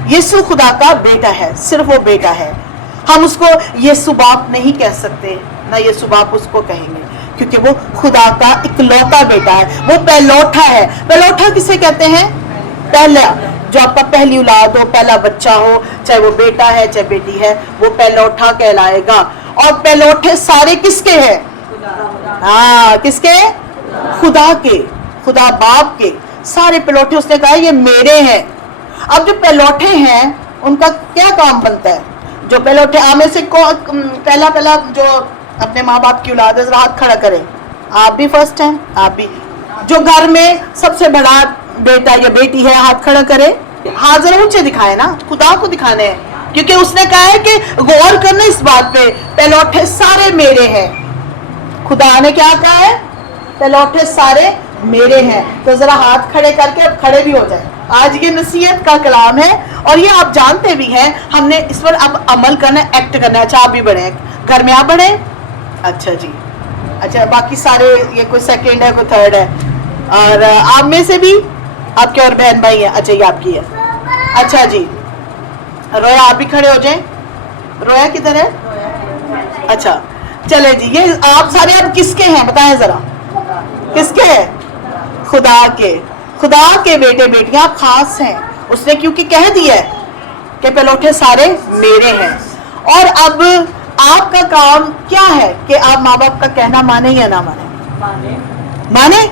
यीशु खुदा का बेटा है, सिर्फ वो बेटा है। हम उसको यीशु बाप नहीं कह सकते, ना यीशु बाप उसको कहेंगे, क्योंकि वो खुदा का इकलौता बेटा है। वो पहलौठा है। पहलौठा किसे कहते हैं? पहला, जो आपका पहली औलाद हो, पहला बच्चा हो, चाहे वो बेटा है चाहे बेटी है, वो पहलौठा कहलाएगा। और पहलौठे सारे किसके हैं? हाँ, किसके? खुदा के, खुदा बाप के सारे पहलौठे उसने कहा ये मेरे हैं। अब जो पहलौठे हैं उनका क्या काम बनता है? जो पहलौठे आमे से पहला जो अपने माँ बाप की औलाद है, जरा हाथ खड़ा करें। आप भी फर्स्ट हैं, आप भी। जो घर में सबसे बड़ा बेटा या बेटी है, हाथ खड़ा करे। हाथ जरा ऊंचे दिखाए ना, खुदा को दिखाने हैं, क्योंकि उसने कहा है कि गौर करना इस बात पे, पहलौठे सारे मेरे हैं। खुदा ने क्या कहा है? पहलौठे सारे मेरे हैं। तो जरा हाथ खड़े करके अब खड़े भी हो जाए। आज ये नसीहत का कलाम है और ये आप जानते भी हैं, हमने इस पर अब अमल करना, एक्ट करना है। अच्छा आप भी बढ़े, घर में आप बढ़े। अच्छा जी, अच्छा बाकी सारे, ये कोई सेकंड है कोई थर्ड है, और आप में से भी आपके और बहन भाई हैं। अच्छा ये आपकी है। अच्छा जी, रोया आप भी खड़े हो जाएं। रोया किधर है? अच्छा चले जी, ये आप सारे अब किसके हैं बताएं जरा, किसके हैं? खुदा के। खुदा के बेटे बेटियां खास हैं। उसने क्योंकि कह दिया है कि पहलौठे सारे मेरे हैं। और अब आपका काम क्या है कि आप माँ बाप का कहना माने या ना माने? माने।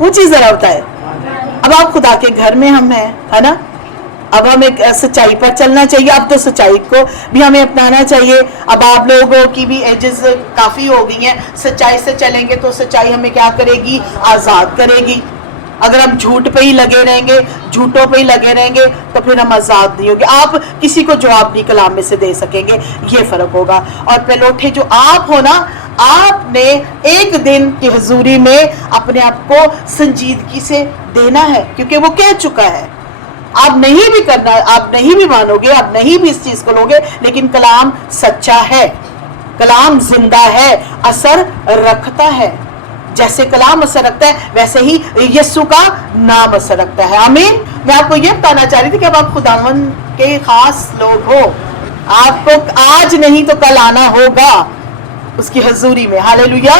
ऊंची जरा बताए। अब आप खुदा के घर में हम हैं, है ना? अब हमें सच्चाई पर चलना चाहिए। अब तो सच्चाई को भी हमें अपनाना चाहिए। अब आप लोगों की भी एजेस काफी हो गई हैं, सच्चाई से चलेंगे तो सच्चाई हमें क्या करेगी? आजाद करेगी। अगर हम झूठ पे ही लगे रहेंगे, झूठों पे ही लगे रहेंगे, तो फिर हम आजाद नहीं होंगे। आप किसी को जवाब नहीं कलाम में से दे सकेंगे, ये फर्क होगा। और पहलौठे जो आप हो ना, आपने एक दिन की हुजूरी में अपने आप को संजीदगी से देना है, क्योंकि वो कह चुका है। आप नहीं भी करना, आप नहीं भी मानोगे, आप नहीं भी इस चीज को लोगे, लेकिन कलाम सच्चा है, कलाम जिंदा है, असर रखता है। जैसे कलाम असर रखता है वैसे ही यीशु का नाम असर रखता है। आमीन। मैं आपको ये बताना चाह रही थी कि अब आप खुदावन के खास लोग हो, आपको आज नहीं तो कल आना होगा उसकी हजूरी में। Hallelujah,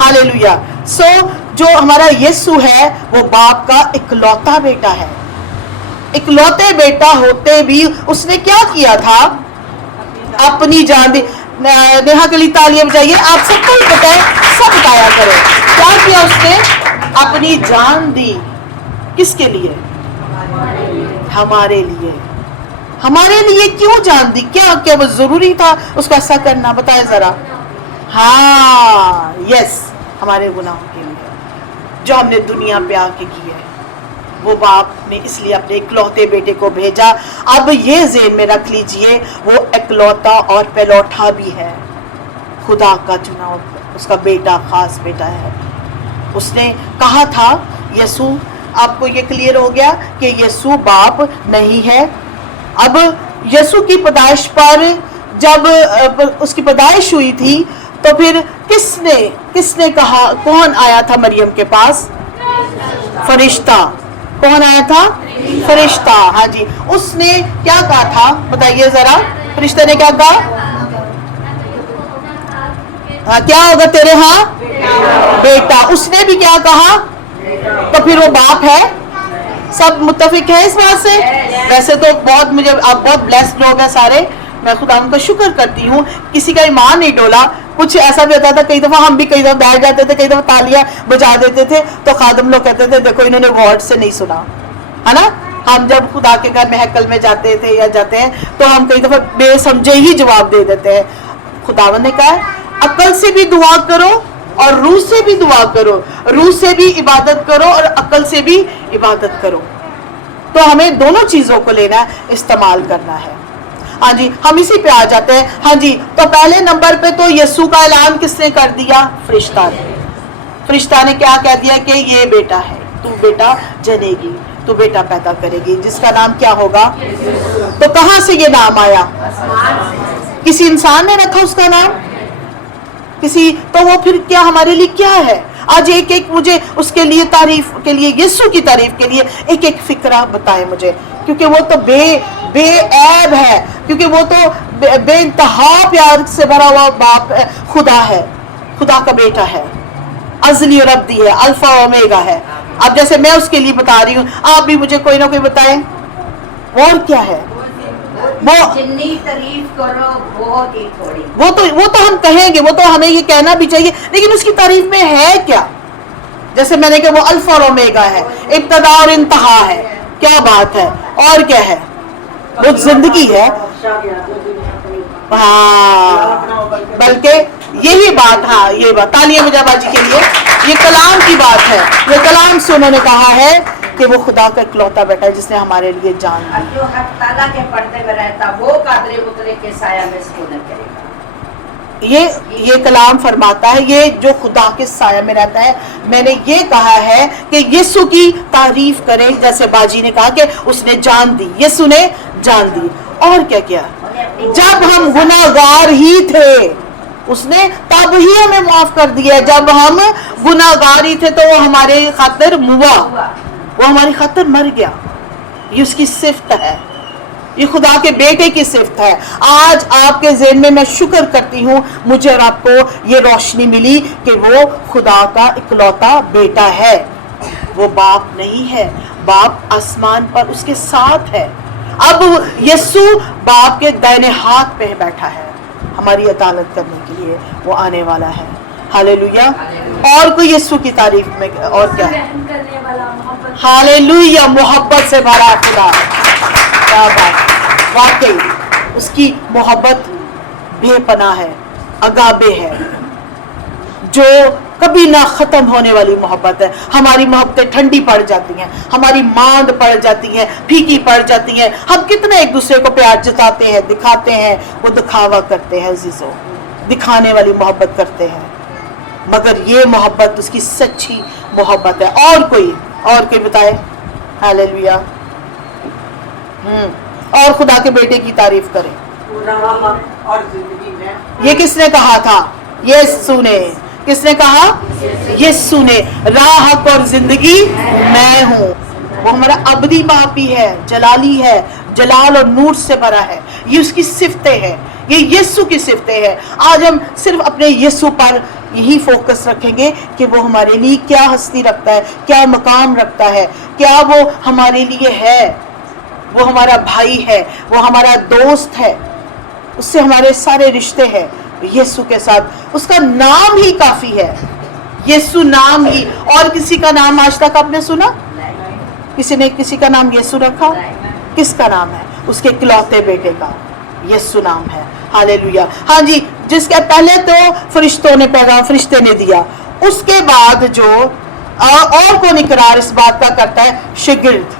hallelujah. सो जो हमारा यीशु है वो बाप का इकलौता बेटा है। इकलौते बेटा होते भी उसने क्या किया था? अपनी जान दी। नेहा के लिए तालियां बजाइए। आप सबको ही पता है, सब बताया करो क्या किया उसने? अपनी जान दी। किसके लिए? हमारे लिए। हमारे लिए क्यों जान दी? क्या क्या वो जरूरी था उसको ऐसा करना? बताएं जरा। हाँ, यस, हमारे गुनाहों के लिए जो हमने दुनिया पे आके किए, वो बाप ने इसलिए अपने इकलौते बेटे को भेजा। अब ये ज़हन में रख लीजिए, वो इकलौता और पहलौठा भी है, खुदा का चुना, उसका बेटा, खास बेटा है। उसने कहा था, यीशु, आपको ये क्लियर हो गया कि यीशु बाप नहीं है। अब यीशु की पैदाइश पर जब उसकी पैदाइश हुई थी तो फिर किसने कहा? कौन आया था मरियम के पास? फरिश्ता। कौन आया था? फरिश्ता। हाँ जी। उसने क्या कहा था बताइए जरा? फरिश्ते ने क्या कहा? हाँ, क्या होगा तेरे? हाँ, बेटा। उसने भी क्या कहा? तो फिर वो बाप है। सब मुत्तफिक है इस बात से। वैसे तो बहुत, मुझे आप बहुत ब्लेस्ड लोग हैं सारे, मैं खुदा उनका शुक्र करती हूँ, किसी का ईमान नहीं डोला। कुछ ऐसा भी होता था, कई दफा हम भी कई दफा बैठ जाते थे, कई दफा तालियां बजा देते थे, तो खादम लोग कहते थे देखो इन्होंने वर्ड से नहीं सुना, है ना? हम जब खुदा के घर में हैकल में जाते थे या जाते हैं तो हम कई दफा बेसमझे ही जवाब दे देते हैं। खुदावन ने कहा अकल से भी दुआ करो और रूह से भी दुआ करो, रूह से भी इबादत करो और अकल से भी इबादत करो। तो हमें दोनों चीजों को लेना, इस्तेमाल करना है। हाँ जी, हम इसी पे आ जाते हैं। हाँ जी, तो पहले नंबर पे तो यीशु का ऐलान किसने कर दिया? फरिश्ता ने। फरिश्ता ने क्या कह दिया कि ये बेटा है, तू बेटा जनेगी, तू बेटा पैदा करेगी, जिसका नाम क्या होगा? तो कहाँ से ये नाम आया? किसी इंसान ने रखा उसका नाम? किसी, तो वो फिर क्या हमारे लिए क्या है? आज एक एक मुझे उसके लिए तारीफ के लिए, यीशु की तारीफ के लिए एक एक फिक्रा बताए मुझे, क्योंकि वो तो बेऐब है, क्योंकि वो तो बेइंतहा प्यार से भरा हुआ बाप है, खुदा है, खुदा का बेटा है, अज़ली और अब्दी है, अल्फा और ओमेगा है। अब जैसे मैं उसके लिए बता रही हूँ, आप भी मुझे कोई ना कोई बताएं और क्या है? वो जितनी तारीफ करो बहुत ही थोड़ी। वो तो हम कहेंगे, वो तो हमें ये कहना भी चाहिए, लेकिन उसकी तारीफ में है क्या? जैसे मैंने कहा वो अल्फा और ओमेगा है, इब्तदा और इंतहा है। क्या बात है, और क्या है, वो जिंदगी है। हाँ, बल्कि यही बात, हाँ ये बात, तालियां मुजाबाजी के लिए, ये कलाम की बात है। ये कलाम से उन्होंने कहा है कि वो खुदा का इकलौता बेटा है जिसने हमारे लिए जान दी। जो हक ताला के पर्दे में रहता वो कादरे मुतले के साया में सुकून करेगा। ये कलाम फरमाता है, ये जो खुदा के साया में रहता है। मैंने ये कहा है कि यीशु की तारीफ करें, जैसे बाजी ने कहा कि उसने जान दी, यीशु ने जान दी। और क्या किया, जब हम गुनाहगार ही थे उसने तब ही हमें माफ कर दिया। जब हम गुनाहगार ही थे तो वो हमारे खातिर मुआ, वो हमारी खातिर मर गया। ये उसकी सिफ्त है, ये खुदा के बेटे की सिफ्त है। आज आपके ज़हन में मैं शुक्र करती हूँ मुझे और आपको ये रोशनी मिली कि वो खुदा का इकलौता बेटा है। वो बाप नहीं है, बाप आसमान पर उसके साथ है। अब यीशु बाप के दाहिने हाथ पे बैठा है, हमारी अदालत करने के लिए वो आने वाला है। हालेलुया। और कोई यीशु की तारीफ में और क्या है, हालेलुया, मोहब्बत से भरा खुदा। क्या बात, वाकई उसकी मोहब्बत बेपनाह है, अगाबे है, जो कभी ना खत्म होने वाली मोहब्बत है। हमारी मोहब्बतें ठंडी पड़ जाती हैं, हमारी मांद पड़ जाती हैं, फीकी पड़ जाती हैं। हम कितने एक दूसरे को प्यार जताते हैं, दिखाते हैं, वो दिखावा करते हैं अजीजों, दिखाने वाली मोहब्बत करते हैं, मगर ये मोहब्बत उसकी सच्ची मोहब्बत है। और कोई बताए, हालेलुया। और खुदा के बेटे की तारीफ करें। और जिंदगी में ये किसने कहा था, यीशु ने। किसने कहा, यीशु ने। राह, हक और जिंदगी मैं हूँ। वो हमारा अबदी बाप ही है, जलाली है, जलाल और नूर से भरा है। ये उसकी सिफ्तें हैं, ये यीशु की सिफ्तें हैं। आज हम सिर्फ अपने यीशु पर यही फोकस रखेंगे कि वो हमारे लिए क्या हस्ती रखता है, क्या मकाम रखता है, क्या वो हमारे लिए है। वो हमारा भाई है, वो हमारा दोस्त है, उससे हमारे सारे रिश्ते हैं यीशु के साथ। उसका नाम ही काफी है, यीशु नाम ही। और किसी का नाम आज तक आपने सुना? किसी ने किसी का नाम यीशु रखा? किसका नाम है? उसके इकलौते बेटे का यीशु नाम है। हालेलुया। हाँ जी, जिसके पहले तो फरिश्तों ने पैगाम, फरिश्ते ने दिया, उसके बाद जो और कौन इकरार इस बात का करता है? शागिर्द।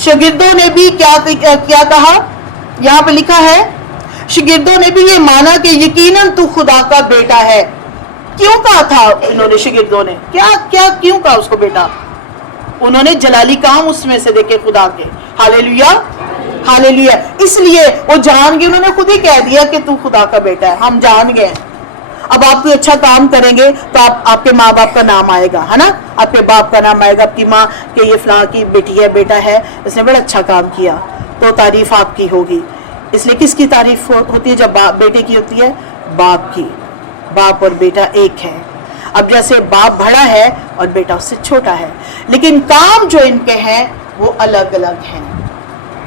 शागिर्दों ने भी क्या कहा? यहाँ पे लिखा है, शागिर्दों ने भी ये माना कि यकीनन तू खुदा का बेटा है। क्यों कहा था इन्होंने? शागिर्दों ने क्यों कहा उसको बेटा? उन्होंने जलाली काम उसमें से देखे खुदा के। Hallelujah, hallelujah. इसलिए वो जान गए, उन्होंने खुद ही कह दिया कि तू खुदा का बेटा है। हम जान गए। अब आप कोई अच्छा काम करेंगे तो आपके माँ बाप का नाम आएगा, है ना? आपके बाप का नाम आएगा, आपकी माँ के ये फलां की बेटी है, बेटा है, इसने बड़ा अच्छा काम किया, तो तारीफ आपकी होगी। इसलिए किसकी तारीफ होती है जब बेटे की होती है? बाप की। बाप और बेटा एक है। अब जैसे बाप बड़ा है और बेटा उससे छोटा है, लेकिन काम जो इनके हैं वो अलग अलग हैं।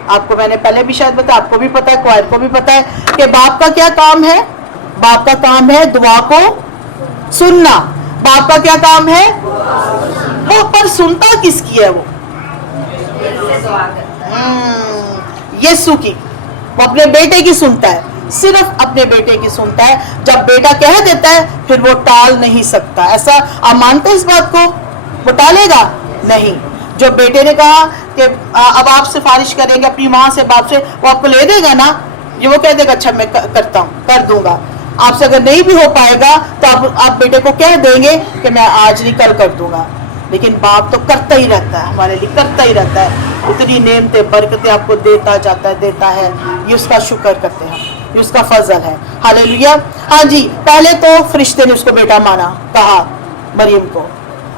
आपको मैंने पहले भी शायद बताया, आपको भी पता है, क्वायर को भी पता है कि बाप का क्या काम है। बाप का काम है दुआ को सुनना। बाप का क्या काम है? वो पर सुनता किसकी है? वो यीशु की। वो अपने बेटे की सुनता है, सिर्फ अपने बेटे की सुनता है। जब बेटा कह देता है फिर वो टाल नहीं सकता। ऐसा आप मानते हैं इस बात को? वो टालेगा नहीं। जो बेटे ने कहा कि अब आप सिफारिश करेंगे अपनी माँ से, बाप से, वो आपको ले देगा ना? ये वो कह देगा अच्छा मैं करता हूँ, कर दूंगा। आपसे अगर नहीं भी हो पाएगा तो आप बेटे को कह देंगे कि मैं आज नहीं कल कर दूंगा। लेकिन बाप तो करता ही रहता है, हमारे लिए करता ही रहता है। उतनी नेमतें बरकतें आपको देता जाता है, देता है। ये उसका शुक्र करते हैं, ये उसका फजल है। हालेलुया। हाँ जी, पहले तो फरिश्ते ने उसको बेटा माना, कहा मरियम को।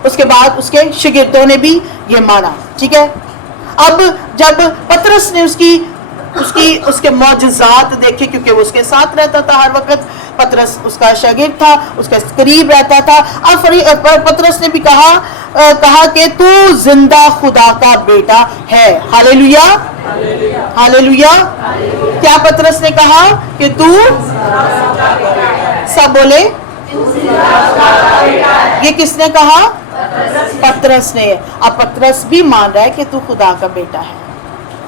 उसके बाद उसके शागिर्दों ने भी ये माना, ठीक है। अब जब पतरस ने उसके मौजज़ात देखे, क्योंकि वो उसके साथ रहता था हर वक्त, पतरस उसका शागिर्द था, उसके करीब रहता था। अब पतरस ने भी कहा कि तू जिंदा खुदा का बेटा है। Hallelujah, hallelujah. क्या पतरस ने कहा? कि तू, सब बोले, ये किसने कहा? पतरस ने। अब पतरस भी मान रहा है कि तू खुदा का बेटा है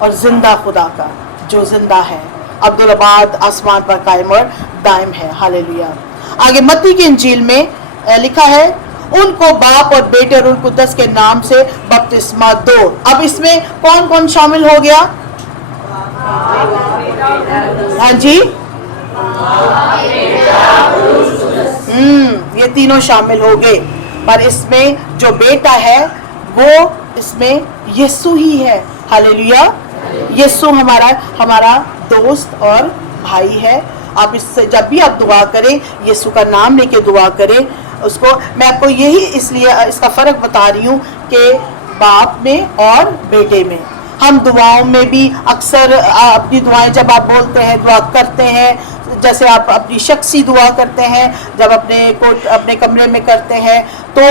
और जिंदा खुदा का, जो जिंदा है, अब्दुल अबाद आसमान पर कायम और दायम है। हालेलुया। आगे मत्ती की इंजील में लिखा है, उनको बाप और बेटे और उनको 10 के नाम से बपतिस्मा दो। अब इसमें कौन कौन शामिल हो गया? हाँ जी, ये तीनों शामिल हो गए, पर इसमें जो बेटा है वो इसमें यीशु ही है। हालेलुया। यीशु हमारा दोस्त और भाई है। आप इससे जब भी आप दुआ करें, यीशु का नाम लेके दुआ करें उसको। मैं आपको यही इसलिए इसका फर्क बता रही हूँ कि बाप में और बेटे में। हम दुआओं में भी अक्सर अपनी दुआएं जब आप बोलते हैं, दुआ करते हैं, जैसे आप अपनी शख्सी दुआ करते हैं, जब अपने कमरे में करते हैं, तो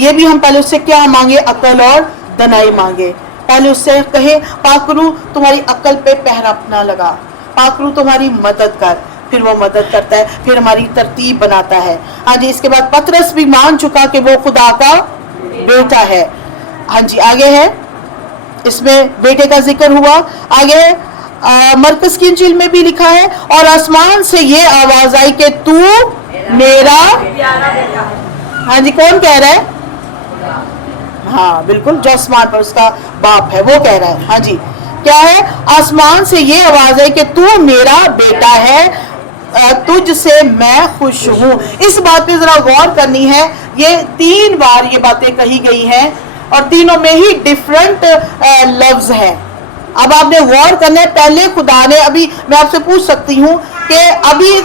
ये भी हम पहले उससे क्या मांगे? अक्ल और दनाई मांगे। पहले उससे कहे, पाकरू तुम्हारी अक्ल पे पहरा अपना लगा, पाकरू तुम्हारी मदद कर। फिर वो मदद करता है, फिर हमारी तरतीब बनाता है। हाँ जी, इसके बाद पतरस भी मान चुका कि वो खुदा का बेटा है। हाँ जी, आगे है, इसमें बेटे का जिक्र हुआ। आगे मरकस की इंजील में भी लिखा है, और आसमान से ये आवाज आई कि तू मेरा। हाँ जी, कौन कह रहा है? हाँ बिल्कुल, जो आसमान पर उसका बाप है वो कह रहा है। हाँ जी, क्या है? आसमान से ये आवाज है कि तू मेरा बेटा है, तुझसे मैं खुश हूँ। इस बात पे जरा गौर करनी है। ये 3 बार ये बातें कही गई हैं और तीनों में ही डिफरेंट लफ्ज हैं। अब आपने गौर करना है। पहले खुदा ने, अभी मैं आपसे पूछ सकती हूँ कि अभी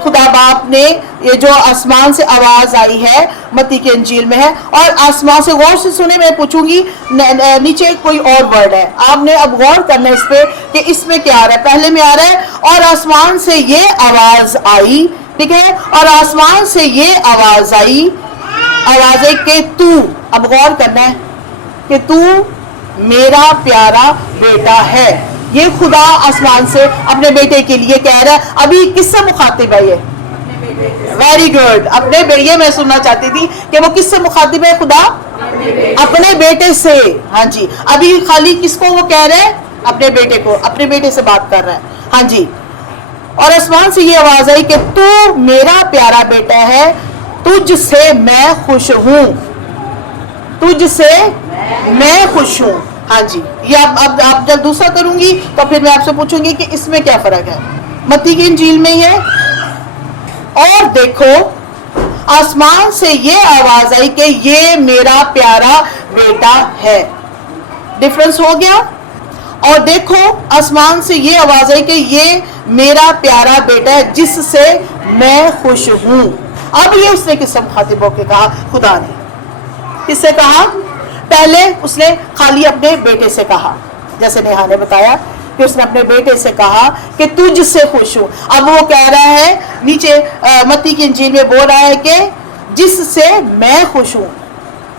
खुदा बाप ने ये जो आसमान से आवाज आई है, मत्ती के इंजील में है, और आसमान से गौर से सुने। मैं पूछूंगी नीचे कोई और वर्ड है, आपने अब गौर करना है इस पे कि इसमें क्या आ रहा है। पहले में आ रहा है, और आसमान से ये आवाज आई, ठीक है, और आसमान से ये आवाज आई, आवाज है कि तू, अब गौर करना है कि तू मेरा प्यारा बेटा है। ये खुदा आसमान से अपने बेटे के लिए कह रहा है। अभी किससे मुखातिब है ये? वेरी गुड, अपने ये मैं सुनना चाहती थी कि वो किससे मुखातिब है? खुदा अपने बेटे से। हाँ जी, अभी खाली किसको वो कह रहे हैं? अपने बेटे को, अपने बेटे से बात कर रहा है। हाँ जी, और आसमान से ये आवाज आई कि तू मेरा प्यारा बेटा है, तुझसे मैं खुश हूं, तुझसे मैं खुश हूं। हाँ जी, ये आप जब दूसरा करूंगी तो फिर मैं आपसे पूछूंगी कि इसमें क्या फर्क है। मत्ती की इंजील में है, और देखो आसमान से ये आवाज आई कि ये मेरा प्यारा बेटा है। डिफरेंस हो गया। और देखो आसमान से ये आवाज आई कि ये मेरा प्यारा बेटा है जिससे मैं खुश हूं। अब ये उसने किससे मुखातिब होकर कहा? खुदा ने। किससे कहा? पहले उसने खाली अपने बेटे से कहा, जैसे नेहा ने बताया कि उसने अपने बेटे से कहा कि तुझसे खुश हूं। अब वो कह रहा है नीचे मत्ती की इंजील में बोल रहा है कि जिससे मैं खुश हूं।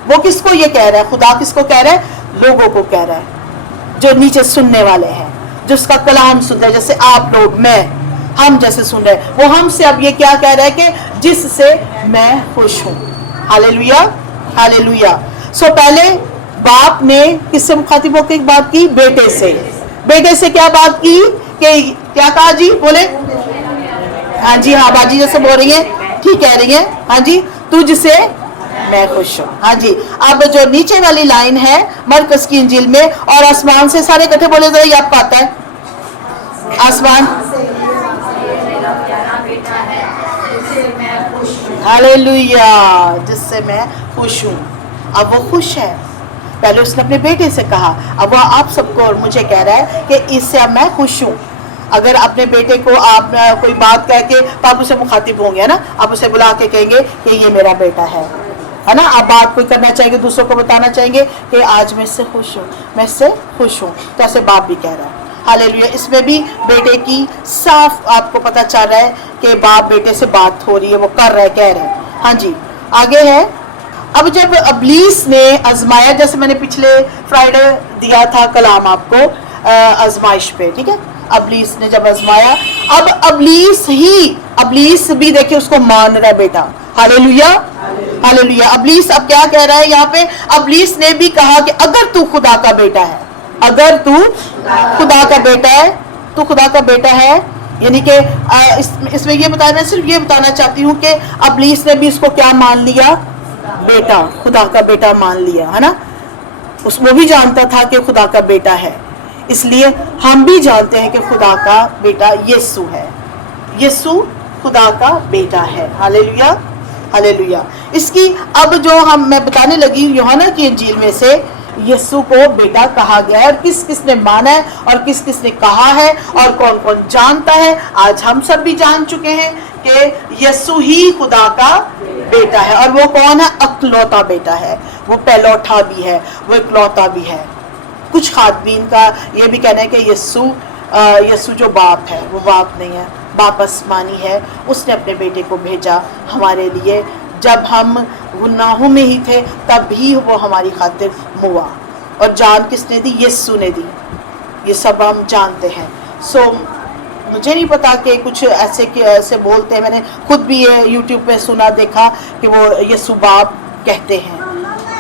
वो किसको ये कह रहा है? खुदा किसको कह रहा है? लोगों को कह रहा है जो नीचे सुनने वाले हैं, जो उसका कलाम सुन रहे हैं, जैसे आप लोग, मैं, हम जैसे सुन रहे हैं। वो हमसे अब ये क्या कह रहा है कि जिससे मैं खुश हूं। Hallelujah, hallelujah. सो पहले बाप ने किससे मुखातिब होकर बात की? बेटे से। बेटे से क्या बात की कि क्या कहा जी? बोले। हाँ जी, हाँ बाजी जैसे बोल रही है, ठीक कह रही है। हाँ जी, तुझसे मैं खुश हूँ। हाँ जी, अब जो नीचे वाली लाइन है मरकस की इंजील में, और आसमान से, सारे इकट्ठे बोले जरा, ये आपको आता है? आसमान, हालेलुया, जिससे मैं खुश हूँ। अब वो खुश है। पहले उसने अपने बेटे से कहा, अब वो आप सबको और मुझे कह रहा है कि इससे अब मैं खुश हूँ। अगर अपने बेटे को आप कोई बात कह के, तो आप उसे मुखातिब होंगे ना, आप उसे बुला के कहेंगे कि ये मेरा बेटा है ना। आप बात कोई करना चाहेंगे, दूसरों को बताना चाहेंगे कि आज मैं इससे खुश हूँ, मैं इससे खुश हूँ। तो ऐसे बाप भी कह रहा है। हालेलुया। इसमें भी बेटे की साफ आपको पता चल रहा है कि बाप बेटे से बात हो रही है, वो कर रहा है, कह रहे हैं। हाँ जी, आगे है। अब जब अबलीस ने आजमाया, जैसे मैंने पिछले फ्राइडे दिया था कलाम आपको आजमाइश पे, ठीक है, अबलीस ने जब आजमाया, अब अबलीस भी देखिए उसको मान रहा है बेटा। हालेलुया। हालेलुया। अबलीस अब क्या कह रहा है यहाँ पे? अबलीस ने भी कहा कि अगर तू खुदा का बेटा है, अगर तू खुदा का बेटा है, तू खुदा का बेटा है, यानी कि इसमें ये बताया, मैं सिर्फ ये बताना चाहती हूँ कि अबलीस ने भी इसको क्या मान लिया? बेटा, खुदा का बेटा मान लिया, है ना। वो भी जानता था कि खुदा का बेटा है, इसलिए हम भी जानते हैं कि खुदा का बेटा यीशु है। यीशु खुदा का बेटा है। Hallelujah, hallelujah. इसकी अब जो मैं बताने लगी यूहन्ना की इंजील में से यीशु को बेटा कहा गया है, और किस किस ने माना है और किस किस ने कहा है और कौन कौन जानता है। आज हम सब भी जान चुके हैं कि यीशु ही खुदा का बेटा है, और वो कौन है? अकलौता बेटा है, वो पहलौठा भी है, वो इकलौता भी है। कुछ खातमीन का ये भी कहना है कि यीशु जो बाप है वो बाप नहीं है, बाप आसमानी है। उसने अपने बेटे को भेजा हमारे लिए, जब हम गुनाहों में ही थे तब भी वो हमारी खातिर मुआ, और जान किसने दी? यीशु ने दी। ये सब हम जानते हैं। सो मुझे नहीं पता कि कुछ ऐसे बोलते हैं, मैंने खुद भी ये यूट्यूब पे सुना देखा कि वो यीशु बाप कहते हैं,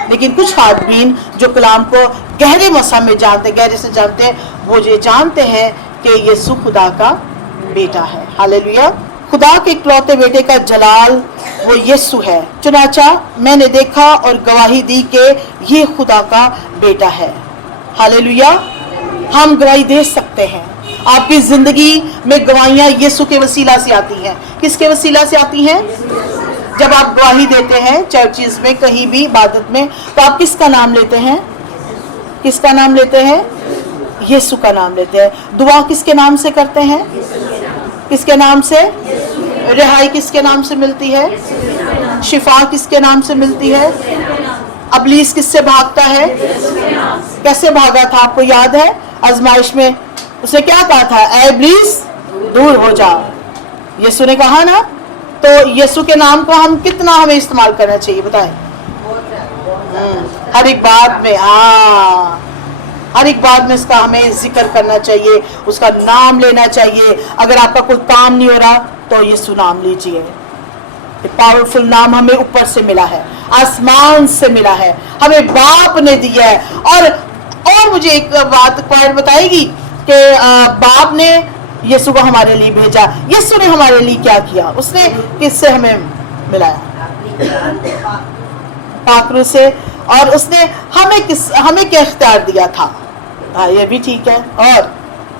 लेकिन कुछ खातमीन जो कलाम को गहरे मसा में जानते, गहरे से जानते हैं, वो ये जानते हैं कि यीशु खुदा का बेटा है। हालेलुया। खुदा के इकलौते बेटे का जलाल वो यीशु है। चुनाचा मैंने देखा और गवाही दी कि ये खुदा का बेटा है। हालेलुया। हम गवाही दे सकते हैं। आपकी जिंदगी में गवाहियां यीशु के वसीला से आती हैं। किसके वसीला से आती हैं? जब आप गवाही देते हैं चर्चिज में, कहीं भी इबादत में, तो आप किसका नाम लेते हैं? किसका नाम लेते हैं? यीशु का नाम लेते हैं। दुआ किसके नाम से करते हैं? किसके नाम से? रिहाई किसके नाम से मिलती है? शिफा किसके नाम से मिलती है? अबलीस किससे भागता है? कैसे भागा था? आपको याद है आजमाइश में उसने क्या कहा था? ऐ इब्लीस दूर हो जा। यीशु ने कहा ना। तो यीशु के नाम को हम कितना हमें इस्तेमाल करना चाहिए बताएं? हर एक बात में, हाँ, हर एक बात में इसका हमें जिक्र करना चाहिए, उसका नाम लेना चाहिए। अगर आपका कोई काम नहीं हो रहा तो यीशु नाम लीजिए। पावरफुल नाम हमें ऊपर से मिला है, आसमान से मिला है, हमें बाप ने दिया है। और मुझे एक बात पॉइंट बताएगी कि बाप ने यीशु को हमारे लिए भेजा। यीशु ने हमारे लिए क्या किया? उसने किससे हमें मिलाया? पाकरू से। और उसने हमें क्या इख्तियार दिया था? हाँ, ये भी ठीक है।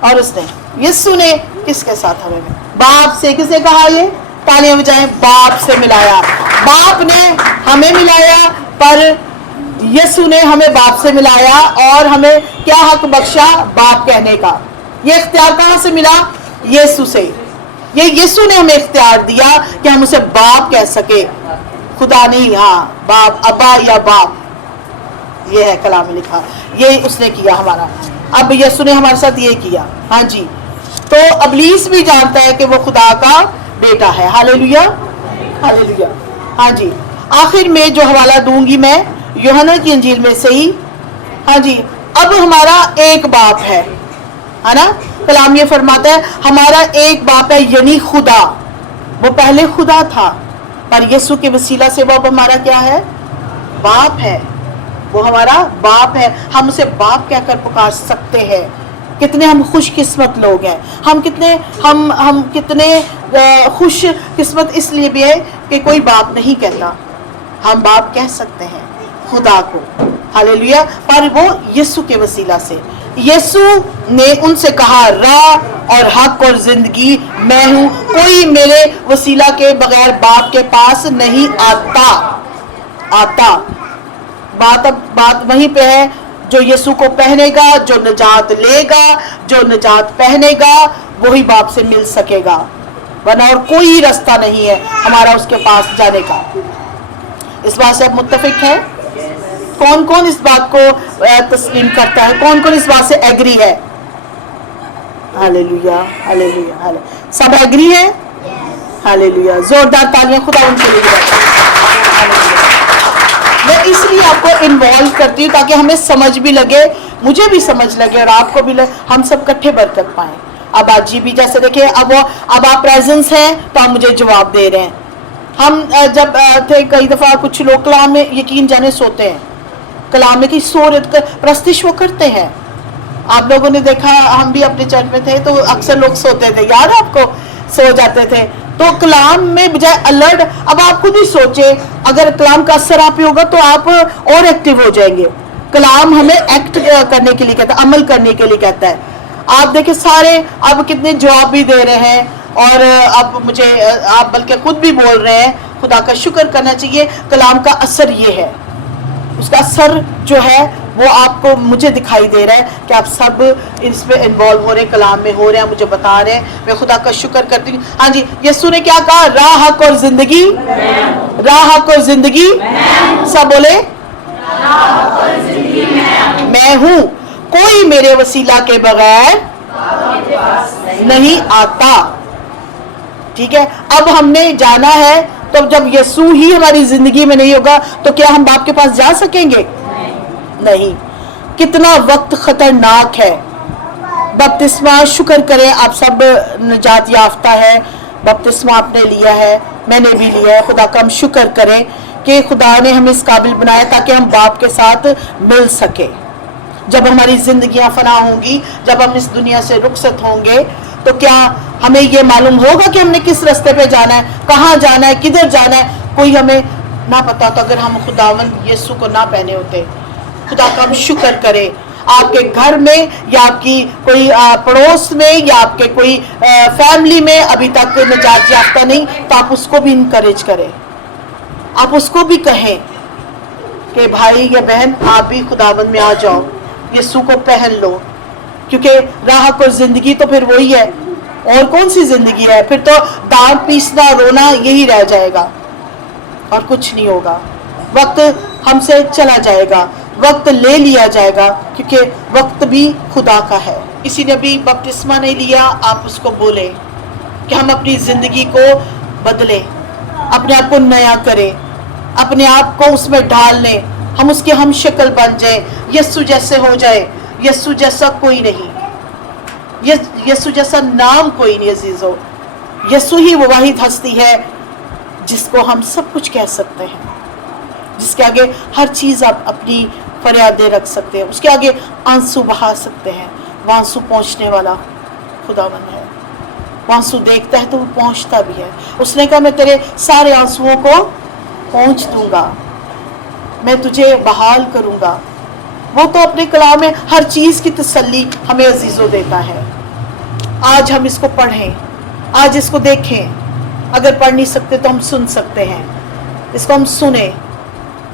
और उसने यीशु ने किसके साथ हमें? बाप से। किसने कहा? ये तालियां बजाएं। बाप से मिलाया। बाप ने हमें मिलाया, पर यीशु ने हमें बाप से मिलाया, और हमें क्या हक बख्शा? बाप कहने का। ये इख्तियार कहाँ से मिला? यीशु से। ये यीशु ने हमें इख्तियार दिया कि हम उसे बाप कह सके, खुदा नहीं। हाँ, बाप, अब्बा या बाप, ये है कलाम में लिखा। ये उसने किया हमारा। अब यीशु ने हमारे साथ ये किया। हाँ जी। तो अबलीस भी जानता है कि वो खुदा का बेटा है। Hallelujah, hallelujah. हाँ जी। आखिर में जो हवाला दूंगी मैं यूहन्ना की इंजील में से ही। हाँ जी। अब हमारा एक बाप है ना। कलाम ये फरमाता है हमारा एक बाप है, यानी खुदा। वो पहले खुदा था, पर यीशु के वसीला से वो अब हमारा क्या है? बाप है। वो हमारा बाप है। हम उसे बाप कहकर पुकार सकते हैं। कितने हम खुश किस्मत लोग हैं। हम कितने खुश किस्मत इसलिए भी है कि कोई बाप नहीं कहता। हम बाप कह सकते हैं खुदा को। हालेलुया। पर वो यीशु के वसीला से। यीशु ने उनसे कहा, राह और हक और जिंदगी मैं हूं, कोई मेरे वसीला के बगैर बाप के पास नहीं आता। बात वहीं पे है, जो यीशु को पहनेगा, जो निजात लेगा, जो निजात पहनेगा, वही बाप से मिल सकेगा, वरना और कोई रास्ता नहीं है हमारा उसके पास जाने का। इस बात से आप मुत्तफिक हैं? कौन कौन इस बात को तस्लीम करता है? कौन कौन इस बात से एग्री है? Hallelujah, hallelujah, hallelujah. सब एग्री है? हालेलुया। जोरदार तालियां खुदा उनके लिए। मैं इसलिए आपको इन्वॉल्व करती हूँ ताकि हमें समझ भी लगे, मुझे भी समझ लगे और आपको भी लगे, हम सब इकट्ठे बरकत पाएं। अब आज जी भी जैसे देखिए, अब आप प्रेजेंस हैं तो आप मुझे जवाब दे रहे हैं। हम जब थे कई दफ़ा कुछ लोग कलाम में यकीन जाने सोते हैं, कलाम में की सूरत प्रस्तिश वो करते हैं। आप लोगों ने देखा, हम भी अपने चर्च में थे तो अक्सर लोग सोते थे, याद है आपको, सो जाते थे। तो कलाम में बजाय अलर्ट, अब आप खुद ही सोचे अगर कलाम का असर आप पे होगा तो आप और एक्टिव हो जाएंगे। कलाम हमें एक्ट करने के लिए कहता है, अमल करने के लिए कहता है। आप देखें सारे अब कितने जवाब भी दे रहे हैं, और अब मुझे आप बल्कि खुद भी बोल रहे हैं, खुदा का शुक्र करना चाहिए। कलाम का असर ये है, उसका असर जो है वो आपको मुझे दिखाई दे रहा है कि आप सब इसमें इन्वॉल्व हो रहे हैं, कलाम में हो रहे हैं, मुझे बता रहे हैं। मैं खुदा का शुक्र करती हूँ। हाँ जी, यीशु ने क्या कहा? राह, हक और जिंदगी, राह, हक और जिंदगी, सब बोले मैं हूँ, कोई मेरे वसीला के बगैर नहीं आता। ठीक है, अब हमने जाना है, तो जब यीशु ही हमारी जिंदगी में नहीं होगा तो क्या हम बाप के पास जा सकेंगे? नहीं। कितना वक्त खतरनाक है। बपतिस्मा, शुक्र करें आप सब निजात याफ्ता है, बपतिस्मा आपने लिया है, मैंने भी लिया है। खुदा का हम शुक्र करें कि खुदा ने हमें इस काबिल बनाया ताकि हम बाप के साथ मिल सके। जब हमारी जिंदगियां फना होंगी, जब हम इस दुनिया से रुखसत होंगे, तो क्या हमें ये मालूम होगा कि हमने किस रास्ते पे जाना है, कहाँ जाना है, किधर जाना है? कोई हमें ना पता तो अगर हम खुदावंद यीशु को ना पहने होते। खुदा का हम शुक्र करें। आपके घर में या आपकी कोई पड़ोस में या आपके कोई फैमिली में अभी तक निजात याफ्ता नहीं, तो आप उसको भी इनकरेज करें, आप उसको भी कहें कि भाई या बहन आप भी खुदावंद में आ जाओ, यीशु को पहन लो। क्योंकि राह को जिंदगी तो फिर वही है, और कौन सी जिंदगी है? फिर तो दांत पीसना, रोना यही रह जाएगा और कुछ नहीं होगा। वक्त हमसे चला जाएगा, वक्त ले लिया जाएगा, क्योंकि वक्त भी खुदा का है। किसी ने भी बपतिस्मा नहीं लिया, आप उसको बोले कि हम अपनी जिंदगी को बदलें, अपने आप को नया करें, अपने आप को उसमें डाल लें, हम उसके हम शक्ल बन जाए, यीशु जैसे हो जाए। यीशु जैसा कोई नहीं, यीशु जैसा नाम कोई नहीं अजीजों। यीशु ही वो वाहिद हस्ती है जिसको हम सब कुछ कह सकते हैं, जिसके आगे हर चीज़ आप अपनी फरियादें रख सकते हैं, उसके आगे आंसू बहा सकते हैं। वो आंसू पहुँचने वाला खुदावन है, वो आंसू देखता है तो वो पहुँचता भी है। उसने कहा मैं तेरे सारे आंसुओं को पहुँच दूंगा, मैं तुझे बहाल करूंगा। वो तो अपने कलाम में हर चीज़ की तसल्ली हमें अजीज़ों देता है। आज हम इसको पढ़ें, आज इसको देखें। अगर पढ़ नहीं सकते तो हम सुन सकते हैं, इसको हम सुने,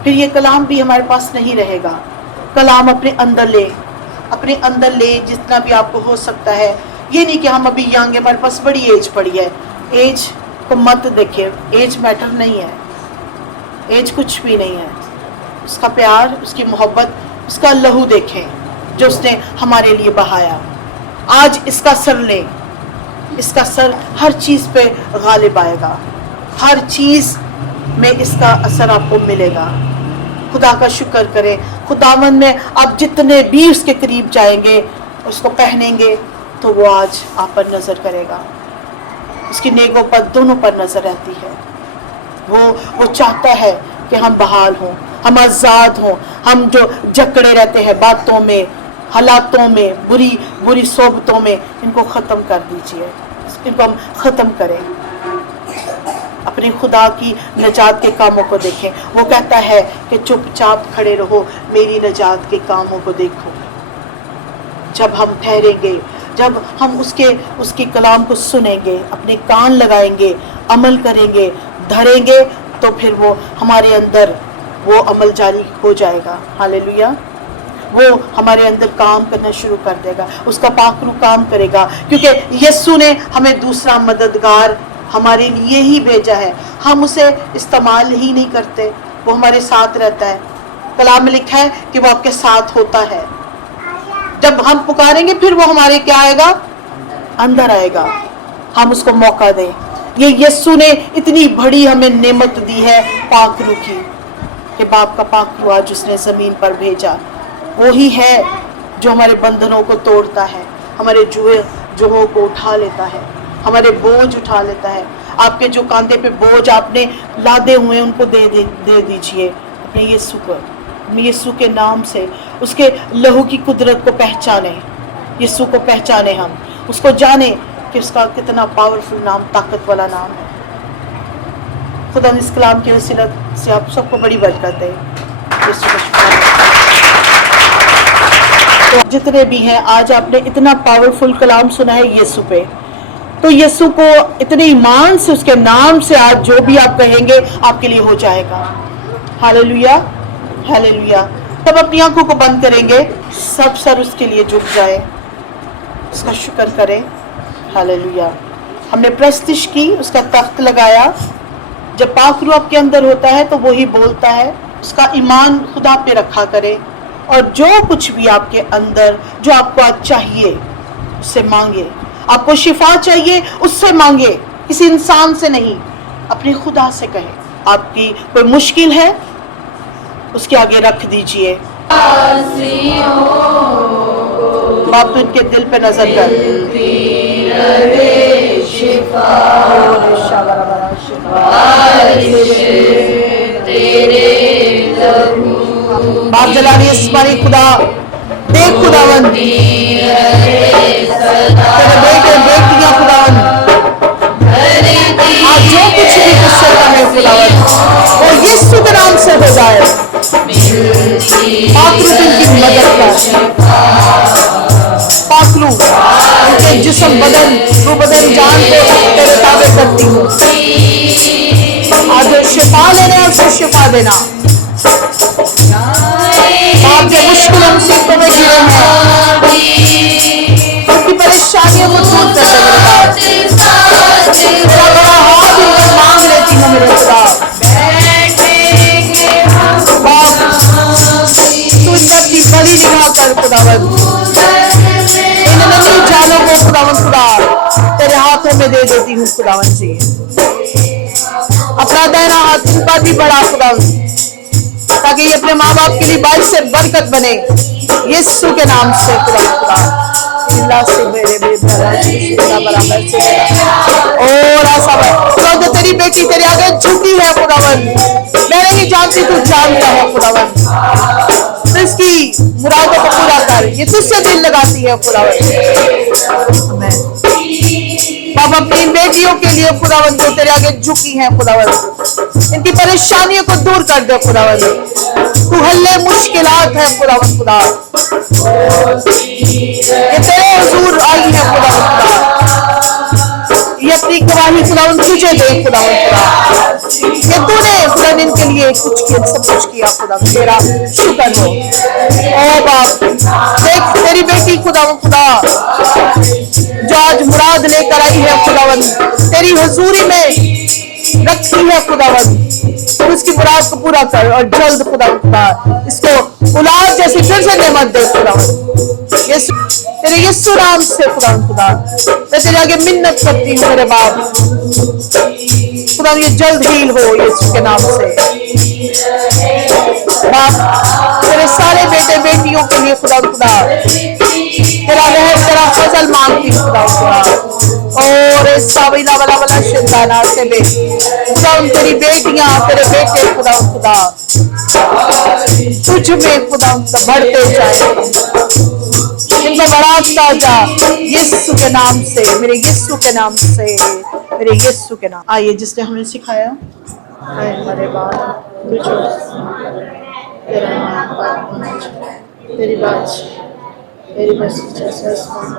फिर ये कलाम भी हमारे पास नहीं रहेगा। कलाम अपने अंदर ले, अपने अंदर ले जितना भी आपको हो सकता है। ये नहीं कि हम अभी यंग है, हमारे पास बड़ी एज पड़ी है। एज को मत देखिए, एज मैटर नहीं है, एज कुछ भी नहीं है। उसका प्यार, उसकी मोहब्बत, उसका लहू देखें जो उसने हमारे लिए बहाया। आज इसका सर ले, इसका सर हर चीज़ पे गालिब आएगा, हर चीज़ में इसका असर आपको मिलेगा। खुदा का शुक्र करें, खुदावन में आप जितने भी उसके करीब जाएंगे, उसको पहनेंगे, तो वो आज आप पर नज़र करेगा। उसकी नेकों पर, दोनों पर नज़र रहती है। वो चाहता है कि हम बहाल हों, हम आज़ाद हों। हम जो जकड़े रहते हैं बातों में, हालातों में, बुरी सोबतों में, इनको ख़त्म कर दीजिए, इनको हम ख़त्म करें। अपने खुदा की नजात के कामों को देखें। वो कहता है कि चुपचाप खड़े रहो, मेरी नजात के कामों को देखो। जब हम ठहरेंगे, जब हम उसके कलाम को सुनेंगे, अपने कान लगाएंगे, अमल करेंगे, धरेंगे, तो फिर वो हमारे अंदर वो अमल जारी हो जाएगा। हालेलुया। वो हमारे अंदर काम करना शुरू कर देगा, उसका पाखरू काम करेगा, क्योंकि यीशु ने हमें दूसरा मददगार हमारे लिए ही भेजा है। हम उसे इस्तेमाल ही नहीं करते, वो हमारे साथ रहता है। कलाम में लिखा है कि वो आपके साथ होता है। जब हम पुकारेंगे फिर वो हमारे क्या आएगा? अंदर आएगा। हम उसको मौका दें। ये यीशु ने इतनी बड़ी हमें नेमत दी है पाखरू की, कि बाप का पाखरू आज उसने ज़मीन पर भेजा। वो ही है जो हमारे बंधनों को तोड़ता है, हमारे जुए जोहों को उठा लेता है, हमारे बोझ उठा लेता है। आपके जो कांधे पे बोझ आपने लादे हुए हैं उनको दे दीजिए अपने यीशु को। यीशु के नाम से उसके लहू की कुदरत को पहचाने, यीशु को पहचाने, हम उसको जाने कि उसका कितना पावरफुल नाम, ताकत वाला नाम है। खुदा इस कलाम की वसीलत से आप सबको बड़ी बरकत दे। यीशु का शुक्र। तो जितने भी हैं, आज आपने इतना पावरफुल कलाम सुना है यीशु पे, तो यीशु को इतने ईमान से, उसके नाम से आज जो भी आप कहेंगे आपके लिए हो जाएगा। Hallelujah, hallelujah. तब अपनी आंखों को बंद करेंगे, सब सर उसके लिए झुक जाए, उसका शुक्र करें। हालेलुया। हमने प्रस्तिश की, उसका तख्त लगाया। जब पाक रूह आपके अंदर होता है तो वही बोलता है, उसका ईमान खुदा पे रखा करें और जो कुछ भी आपके अंदर, जो आपको आज चाहिए उससे मांगे। आपको शिफा चाहिए उससे मांगे, किसी इंसान से नहीं, अपने खुदा से कहें। आपकी कोई मुश्किल है उसके आगे रख दीजिए। बाप उनके दिल पे नजर कर। बाप जलाली इस्मानी खुदा, देख खुदावन तेरे बेटे बेटियां खुदावन, आज जो कुछ भी तुझसे कहे खुदावन वो यीशु के नाम से हो जाए। पाकलू इनकी मदद कर, पाकलू उनके जिस्म, बदन, रूह बदन, जान को तेरे ताबे करती हूँ। आज शिफा लेने और उसको शिफा देना। आप जो मुश्किल मुसीबतों में घिरे हैं, उनकी परेशानियों को दूर कर दे मेरे बाप। तेरा बड़ा हाथ उनको मांग लेती हूँ मेरे खुदा। बाप तू इनकी बड़ी निगाह कर खुदावन, इन नन्ही जालों को खुदावन खुदा तेरे हाथों में दे देती हूँ खुदावन जी। अपना दाहिना हाथ इन पर भी बढ़ा खुदावन, ताकि ये अपने माँ बाप के लिए बाइस से बरकत बने यीशु के नाम से खुदा खुदा। से मेरे बराबर से और आशा खुदा, जो तेरी बेटी तेरे आगे झुकी है खुदावन, मैं नहीं जानती तू जानता है खुदावन, तो इसकी मुरादों को पूरा कर। ये तुझसे दिल लगाती है खुदावन। बाबा अपनी इन बेटियों के लिए खुदावन जो तेरे आगे झुकी हैं खुदावन, इनकी परेशानियों को दूर कर दे खुदावन। तू हल्ले मुश्किलात है खुदावन खुदा, ये तेरे हुजूर आई है खुदावन खुदा, ये अपनी गवाही खुदावन तुझे दे खुदावन खुदा। ये तूने खुदावन इनके लिए कुछ किया, सब कुछ किया खुदावन, तेरा शुक्र हो। ओ बाप देख तेरी बेटी खुदावन खुदा जो आज मुराद लेकर आई है खुदावन, तेरी हुजूरी में रखी है खुदावन, उसकी मुराद को पूरा कर और जल्द खुदावन खुदा इसको औलाद जैसी फिर से नेमत दे खुदावन। यीशु तेरे यीशु नाम से खुदावन खुदा मैं तेरे आगे मिन्नत करती हूँ मेरे बाप खुदा, ये जल्द हील हो यीशु के नाम से। बाप तेरे सारे बेटे बेटियों के लिए खुदा खुदा तेरा रहम तेरा फजल मांगती हूँ खुदा खुदा। और इस साबिला वाला वाला शिंदाना से बे खुदा तेरी बेटियां तेरे बेटे खुदा खुदा तुझ में खुदा बढ़ते जाए, इनको बढ़ाता जा यीशु के नाम से, मेरे यीशु के नाम से, मेरे यीशु के नाम। आइए जिसने हमें सिखाया, आए हमारे बाप तेरा नाम तेरी बात तेरी मर्जी जैसे आसमान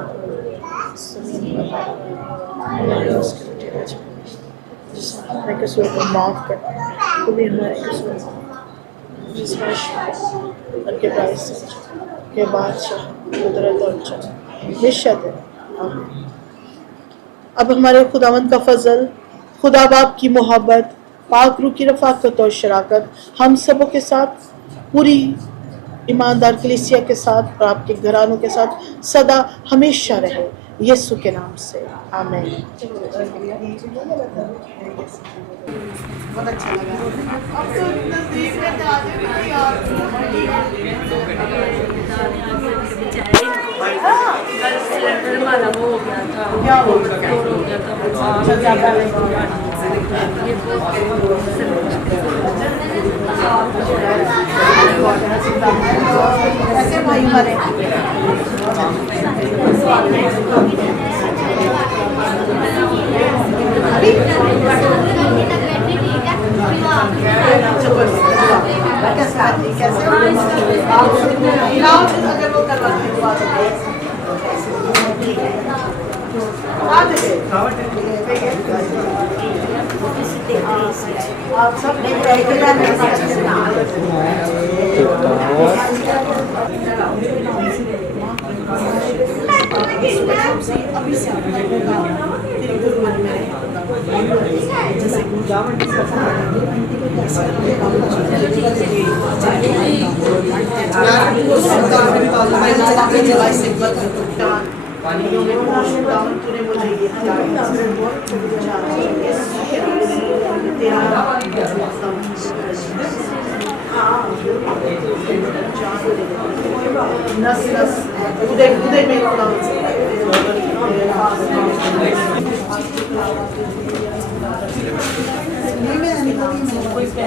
जमीन पर, अपने कसूर को माफ कर, तू भी हमारे कसूर के बायस के बादशाह कुदरत और निश्चय है। अब हमारे खुदावंद का फजल, खुदा बाप की मोहब्बत, पाक रूह की रफाकत और शराकत हम सबों के साथ, पूरी ईमानदार कलीसिया के साथ और आपके घरानों के साथ सदा हमेशा रहे यीशु के नाम से, आमीन। बहुत अच्छा लगा। अब तो नजदीक में सिलेंडर वाला वो हो गया था, क्या हो गया था, कैसे भाई हमारे कैसे अगर वो करवाते हैं बात आप सब अभी से तेरे गुरु में नस नस उदय उदय में कोई नहीं